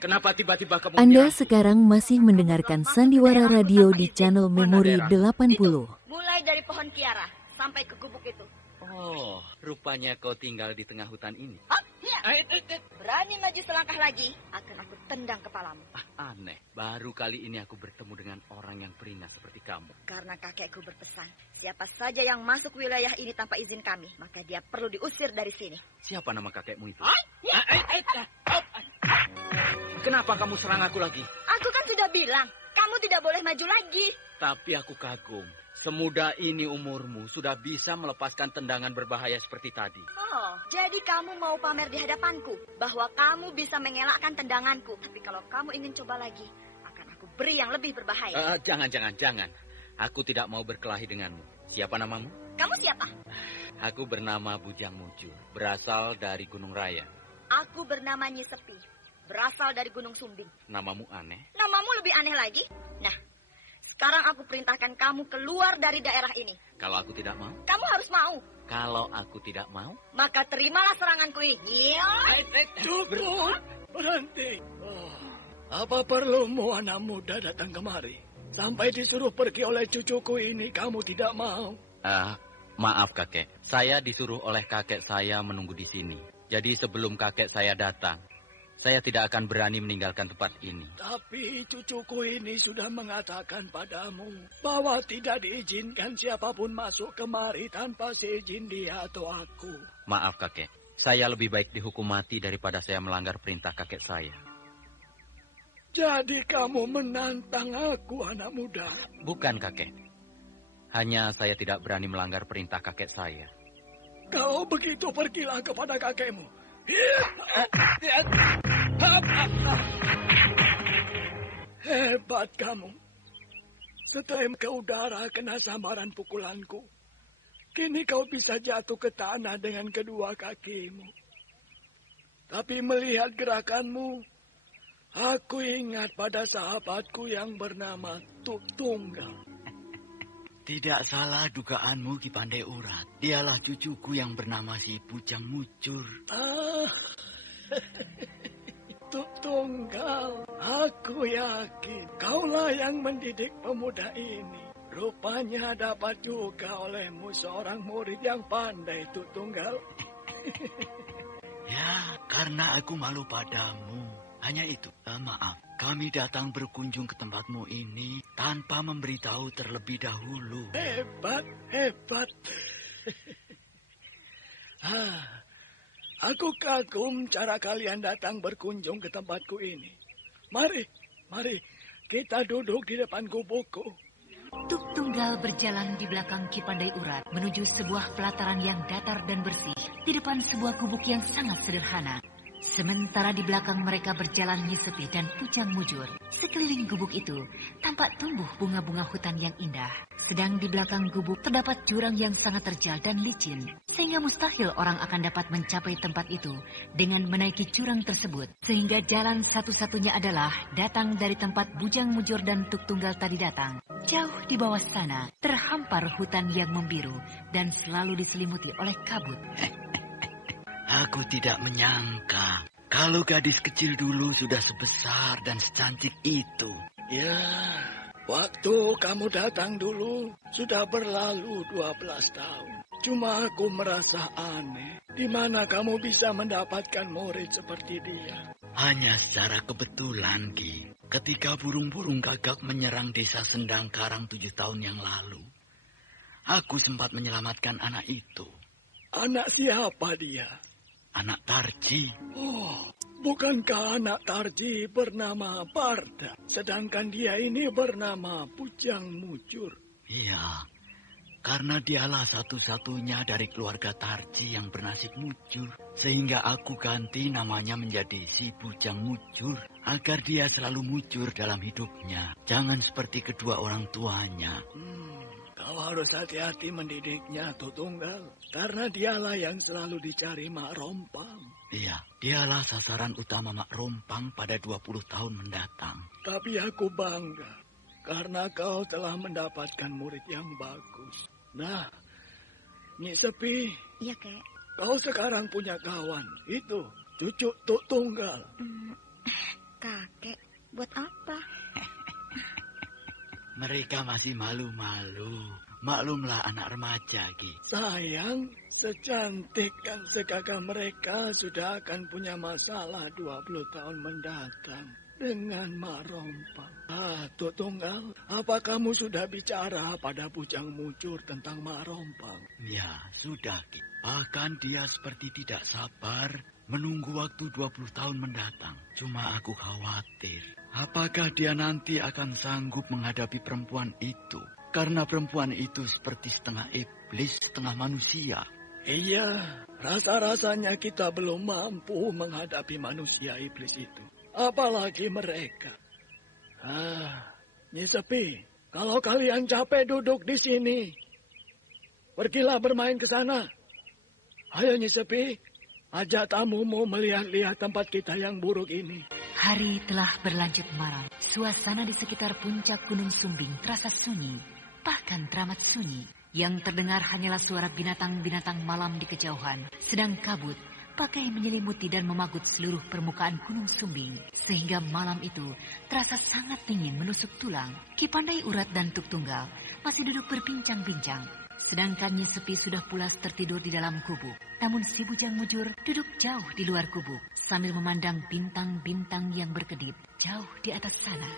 Kenapa tiba-tiba kamu... Anda sekarang masih mendengarkan Sandiwara Radio di channel Memori 80. Mulai dari pohon Kiara sampai ke gubuk itu. Oh, rupanya kau tinggal di tengah hutan ini. Berani maju selangkah lagi, akan aku tendang kepalamu. Aneh, baru kali ini aku bertemu dengan orang yang beringas seperti kamu. Karena kakekku berpesan, siapa saja yang masuk wilayah ini tanpa izin kami, maka dia perlu diusir dari sini. Siapa nama kakekmu itu? Kenapa kamu serang aku lagi? Aku kan sudah bilang, kamu tidak boleh maju lagi. Tapi aku kagum. Semudah ini umurmu sudah bisa melepaskan tendangan berbahaya seperti tadi. Oh, jadi kamu mau pamer di hadapanku bahwa kamu bisa mengelakkan tendanganku. Tapi kalau kamu ingin coba lagi, akan aku beri yang lebih berbahaya. Jangan. Aku tidak mau berkelahi denganmu. Siapa namamu? Kamu siapa? Aku bernama Bujang Mujur, berasal dari Gunung Raya. Aku bernama Nyi Sepi, berasal dari Gunung Sumbing. Namamu aneh? Namamu lebih aneh lagi. Nah, Sekarang aku perintahkan kamu keluar dari daerah ini. Kalau aku tidak mau? Kamu harus mau. Kalau aku tidak mau? Maka terimalah seranganku ini. Cukup. Berhenti. Apa perlumu anak muda datang kemari? Sampai disuruh pergi oleh cucuku ini, kamu tidak mau? Maaf kakek. Saya disuruh oleh kakek saya menunggu di sini. Jadi sebelum kakek saya datang, saya tidak akan berani meninggalkan tempat ini. Tapi cucuku ini sudah mengatakan padamu bahwa tidak diizinkan siapapun masuk kemari tanpa seizin dia atau aku. Maaf kakek, saya lebih baik dihukum mati daripada saya melanggar perintah kakek saya. Jadi kamu menantang aku, anak muda? Bukan kakek, hanya saya tidak berani melanggar perintah kakek saya. Kalau begitu pergilah kepada kakekmu. Hebat kamu. Setelah ke udara kena sambaran pukulanku, kini kau bisa jatuh ke tanah dengan kedua kakimu. Tapi melihat gerakanmu, aku ingat pada sahabatku yang bernama Tuk Tunggal. Tidak salah dugaanmu, Ki Pandai Urat. Dialah cucuku yang bernama si Bujang Mucur. Tuk Tunggal, aku yakin kaulah yang mendidik pemuda ini. Rupanya dapat juga olehmu seorang murid yang pandai, Tuk Tunggal. Ya, karena aku malu padamu. Hanya itu. Maaf, kami datang berkunjung ke tempatmu ini tanpa memberitahu terlebih dahulu. Hebat. Aku kagum cara kalian datang berkunjung ke tempatku ini. Mari, kita duduk di depan gubukku. Tuk Tunggal berjalan di belakang Ki Pandai Urat menuju sebuah pelataran yang datar dan bersih di depan sebuah gubuk yang sangat sederhana. Sementara di belakang mereka berjalan Nyi Sepi dan Bujang Mujur. Sekeliling gubuk itu tampak tumbuh bunga-bunga hutan yang indah. Sedang di belakang gubuk terdapat jurang yang sangat terjal dan licin, sehingga mustahil orang akan dapat mencapai tempat itu dengan menaiki jurang tersebut. Sehingga jalan satu-satunya adalah datang dari tempat Bujang Mujur dan Tuk Tunggal tadi datang. Jauh di bawah sana terhampar hutan yang membiru dan selalu diselimuti oleh kabut. Aku tidak menyangka kalau gadis kecil dulu sudah sebesar dan secantik itu. Ya, waktu kamu datang dulu sudah berlalu 12 tahun. Cuma aku merasa aneh, di mana kamu bisa mendapatkan murid seperti dia. Hanya secara kebetulan, Ki. Ketika burung-burung gagak menyerang desa Sendang Karang 7 tahun yang lalu, aku sempat menyelamatkan anak itu. Anak siapa dia? Anak Tarji. Oh, bukankah anak Tarji bernama Barda, sedangkan dia ini bernama Bujang Mujur? Iya, karena dialah satu-satunya dari keluarga Tarji yang bernasib mujur. Sehingga aku ganti namanya menjadi si Bujang Mujur, agar dia selalu mujur dalam hidupnya. Jangan seperti kedua orang tuanya. Kau harus hati-hati mendidiknya, Tuk Tunggal. Karena dialah yang selalu dicari Mak Rompang. Iya, dialah sasaran utama Mak Rompang pada 20 tahun mendatang. Tapi aku bangga, karena kau telah mendapatkan murid yang bagus. Nah, Nyi Sepi. Iya, Kek. Kau sekarang punya kawan. Itu, cucu Tuk Tunggal. Kakek, buat apa? Mereka masih malu-malu. Maklumlah anak remaja, Ki. Sayang, secantik dan segagah mereka sudah akan punya masalah 20 tahun mendatang dengan Mak Rompang. Tuk Tunggal, apa kamu sudah bicara pada Bujang Mujur tentang Mak Rompang? Ya, sudah, Ki. Bahkan dia seperti tidak sabar menunggu waktu 20 tahun mendatang. Cuma aku khawatir, apakah dia nanti akan sanggup menghadapi perempuan itu? Karena perempuan itu seperti setengah iblis, setengah manusia. Iya, rasa-rasanya kita belum mampu menghadapi manusia iblis itu. Apalagi mereka. Nyi Sepi, kalau kalian capek duduk di sini, pergilah bermain ke sana. Ayo Nyi Sepi, ajak tamumu melihat-lihat tempat kita yang buruk ini. Hari telah berlanjut malam. Suasana di sekitar puncak Gunung Sumbing terasa sunyi, bahkan teramat sunyi. Yang terdengar hanyalah suara binatang-binatang malam di kejauhan, sedang kabut pakai menyelimuti dan memagut seluruh permukaan Gunung Sumbing, sehingga malam itu terasa sangat dingin menusuk tulang. Ki Pandai Urat dan Tuk Tunggal masih duduk berbincang-bincang, sedangkan Nyi Sepi sudah pulas tertidur di dalam gubuk. Namun si Bujang Mujur duduk jauh di luar gubuk sambil memandang bintang-bintang yang berkedip jauh di atas sana.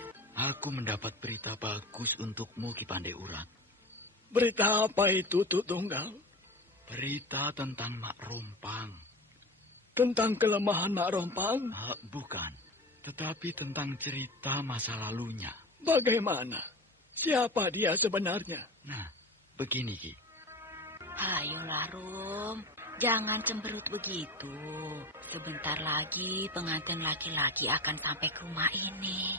Aku mendapat berita bagus untukmu, Ki Pandai Urat. Berita apa itu, Tuk Tunggal? Berita tentang Mak Rompang. Tentang kelemahan Mak Rompang? Bukan, tetapi tentang cerita masa lalunya. Bagaimana? Siapa dia sebenarnya? Nah, begini, Ki. Ayolah, Rum. Jangan cemberut begitu. Sebentar lagi pengantin laki-laki akan sampai ke rumah ini.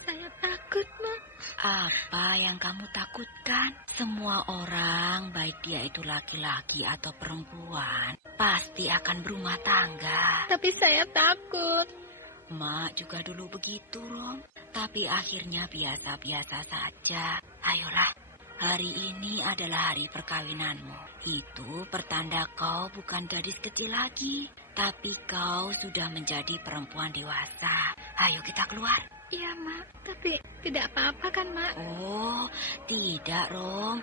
Saya takut, Mak. Apa yang kamu takutkan? Semua orang, baik dia itu laki-laki atau perempuan, pasti akan berumah tangga. Tapi saya takut. Mak juga dulu begitu, Rom. Tapi akhirnya biasa-biasa saja. Ayolah, hari ini adalah hari perkawinanmu. Itu pertanda kau bukan gadis kecil lagi, tapi kau sudah menjadi perempuan dewasa. Ayo kita keluar. Iya, Mak. Tapi tidak apa-apa kan, Mak? Oh, tidak, Rom.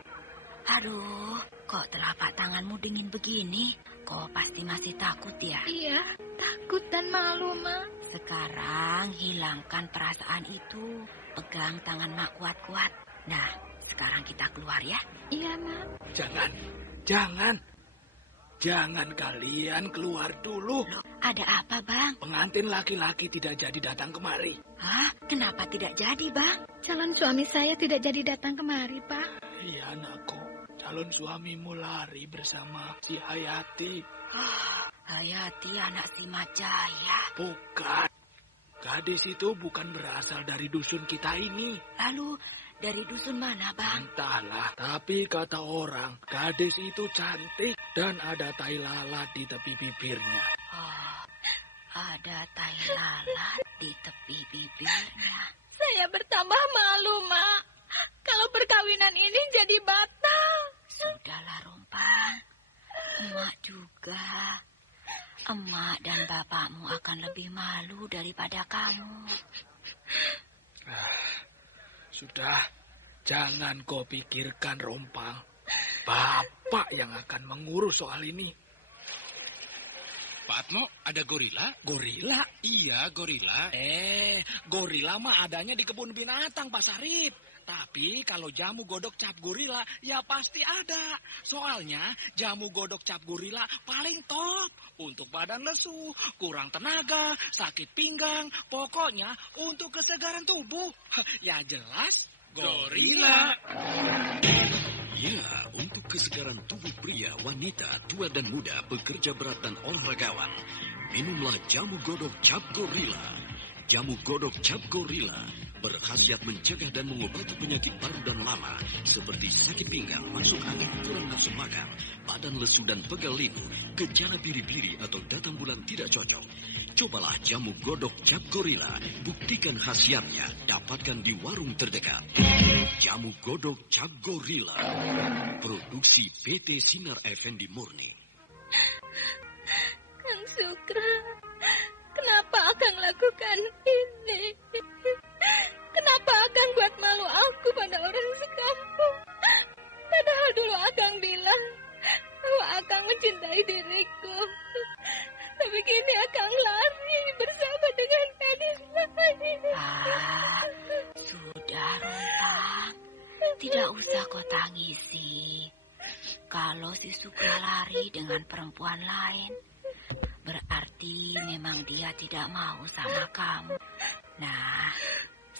Aduh, kok telapak tanganmu dingin begini? Kau pasti masih takut ya? Iya, takut dan malu, Mak. Sekarang hilangkan perasaan itu. Pegang tangan Mak kuat-kuat. Nah, sekarang kita keluar ya? Iya, Mak. Jangan kalian keluar dulu. Loh, ada apa, Bang? Pengantin laki-laki tidak jadi datang kemari. Hah? Kenapa tidak jadi, Bang? Calon suami saya tidak jadi datang kemari, Pak. Iya, anakku. Calon suamimu lari bersama si Hayati. Hayati anak si Majaya. Bukan. Gadis itu bukan berasal dari dusun kita ini. Lalu dari dusun mana, Bang? Entahlah, tapi kata orang, gadis itu cantik dan ada tai lalat di tepi bibirnya. Oh, ada tai lalat di tepi bibirnya. Saya bertambah malu, Mak. Kalau perkawinan ini jadi batal. Sudahlah, Rompang. Emak juga. Emak dan bapakmu akan lebih malu daripada kamu. Sudah, jangan kau pikirkan, Rompang. Bapak yang akan mengurus soal ini. Pak Atmo, ada gorila? Gorila? Iya, gorila. Gorila mah adanya di kebun binatang, Pak Sarip. Tapi kalau jamu godok cap gorila, ya pasti ada. Soalnya jamu godok cap gorila paling top. Untuk badan lesu, kurang tenaga, sakit pinggang. Pokoknya untuk kesegaran tubuh. Ya jelas, gorila. Ya, untuk kesegaran tubuh pria, wanita, tua dan muda, pekerja berat dan olahragawan, minumlah jamu godok cap gorila. Jamu godok cap gorila berkhasiat mencegah dan mengobati penyakit baru dan lama seperti sakit pinggang, masuk angin, kurang nafsu makan, badan lesu dan pegal linu, gejala biri-biri atau datang bulan tidak cocok. Cobalah jamu godok cap gorila, buktikan khasiatnya, dapatkan di warung terdekat. Jamu godok cap gorila, produksi PT Sinar Effendi Murni. Kang Sukra, kenapa Akang lakukan ini? Kenapa Akang buat malu aku pada orang sekampung? Padahal dulu Akang bilang bahwa Akang mencintai diriku. Tapi kini Akang lari bersama dengan gadis lain. Sudah, Rompang. Tidak usah kau tangisi. Kalau si Sukra lari dengan perempuan lain, berarti memang dia tidak mau sama kamu. Nah,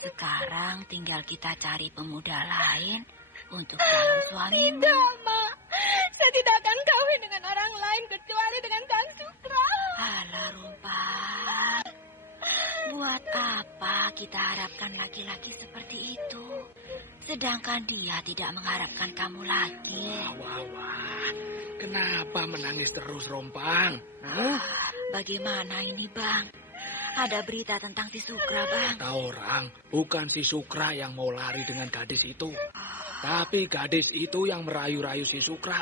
sekarang tinggal kita cari pemuda lain untuk calon suamimu. Tidak, Mak. Saya tidak akan kawin dengan orang lain kecuali dengan Kang Sukra. Alah, Rompang. Buat apa kita harapkan laki-laki seperti itu? Sedangkan dia tidak mengharapkan kamu lagi. Wah. Kenapa menangis terus, Rompang? Bagaimana ini, Bang? Ada berita tentang si Sukra, Bang. Kata orang, bukan si Sukra yang mau lari dengan gadis itu. Tapi gadis itu yang merayu-rayu si Sukra.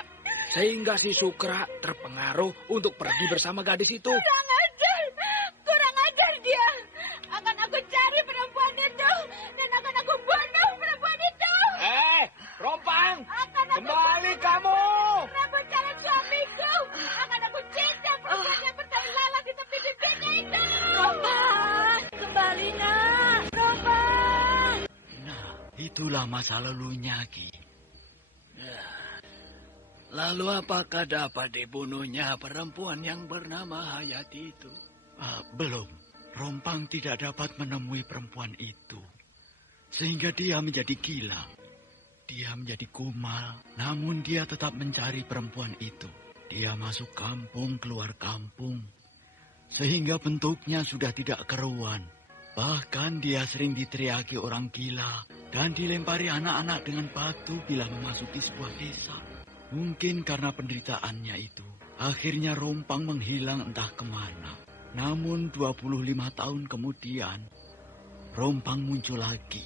Sehingga si Sukra terpengaruh untuk pergi bersama gadis itu. Kurang ajar dia. Akan aku cari perempuan itu. Dan akan aku bunuh perempuan itu. Rompang! Kembali kamu! Merebut calon suamiku. Akan aku cinta perempuan yang bertali lalat di tepi bibirnya itu. Rompang! Kembali, nak! Rompang! Nah, itulah masa lalunya, Ki. Lalu apakah dapat dibunuhnya perempuan yang bernama Hayati itu? Belum. Rompang tidak dapat menemui perempuan itu. Sehingga dia menjadi gila. Dia menjadi kumal, namun dia tetap mencari perempuan itu. Dia masuk kampung, keluar kampung. Sehingga bentuknya sudah tidak keruan. Bahkan dia sering diteriaki orang gila dan dilempari anak-anak dengan batu bila memasuki sebuah desa. Mungkin karena penderitaannya itu, akhirnya Rompang menghilang entah kemana. Namun 25 tahun kemudian, Rompang muncul lagi.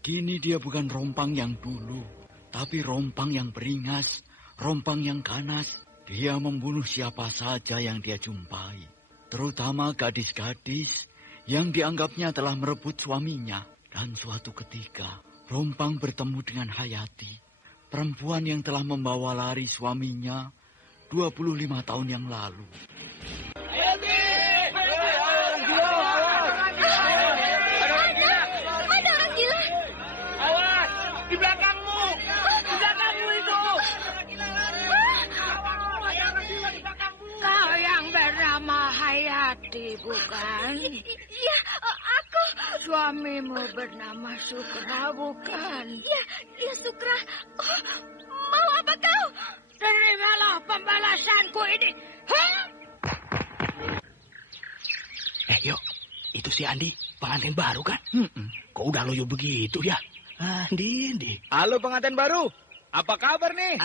Kini dia bukan Rompang yang dulu, tapi Rompang yang beringas, Rompang yang ganas. Dia membunuh siapa saja yang dia jumpai, terutama gadis-gadis yang dianggapnya telah merebut suaminya. Dan suatu ketika, Rompang bertemu dengan Hayati, perempuan yang telah membawa lari suaminya 25 tahun yang lalu. Hayati! Ada orang gila! Awas! Di belakangmu! Di belakangmu itu! Kau yang bernama Hayati, bukan? Iya, aku. Suamimu bernama Sukra, bukan? Iya, Sukra. Oh, mau apa kau? Terimalah pembalasanku ini. Yuk, itu si Andi, pengantin baru kan? Kok udah loyo begitu ya? Andi. Halo pengantin baru, apa kabar nih?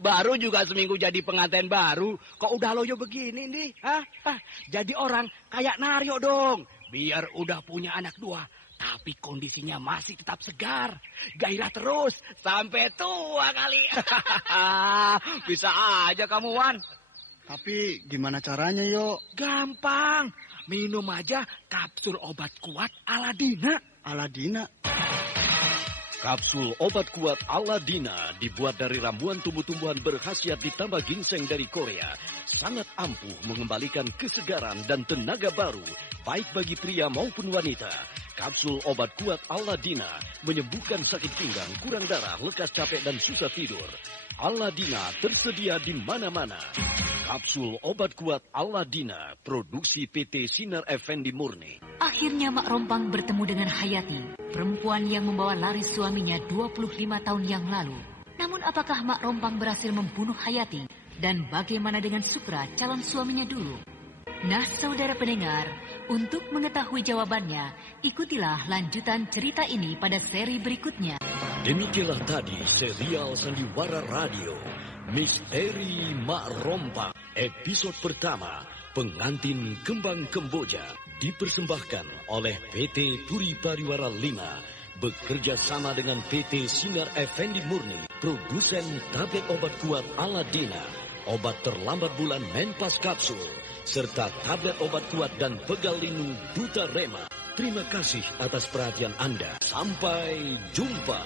Baru juga seminggu jadi pengantin baru, kok udah loyo begini nih? Jadi orang kayak Naryo dong. Biar udah punya anak 2, tapi kondisinya masih tetap segar. Gairah terus, sampai tua kali. Bisa aja kamu, Wan. Tapi gimana caranya, Yo? Gampang, minum aja kapsul obat kuat Aladina. Aladina? Kapsul obat kuat Aladina dibuat dari ramuan tumbuh-tumbuhan berkhasiat ditambah ginseng dari Korea. Sangat ampuh mengembalikan kesegaran dan tenaga baru, baik bagi pria maupun wanita. Kapsul obat kuat Aladina menyembuhkan sakit pinggang, kurang darah, lekas capek dan susah tidur. Aladina tersedia di mana-mana. Kapsul obat kuat Aladina, produksi PT Sinar Effendi Murni. Akhirnya Mak Rompang bertemu dengan Hayati, perempuan yang membawa lari suaminya 25 tahun yang lalu. Namun apakah Mak Rompang berhasil membunuh Hayati? Dan bagaimana dengan Sukra, calon suaminya dulu? Nah, saudara pendengar, untuk mengetahui jawabannya, ikutilah lanjutan cerita ini pada seri berikutnya. Demikianlah tadi serial Sandiwara Radio, Misteri Mak Rompang, episode pertama, Pengantin Kembang Kemboja, dipersembahkan oleh PT Puri Pariwara 5, bekerja sama dengan PT Sinar Effendi Murni, produsen tablet obat kuat Aladina, obat terlambat bulan Menpas Kapsul, serta tablet obat kuat dan pegal linu Duta Rema. Terima kasih atas perhatian Anda. Sampai jumpa.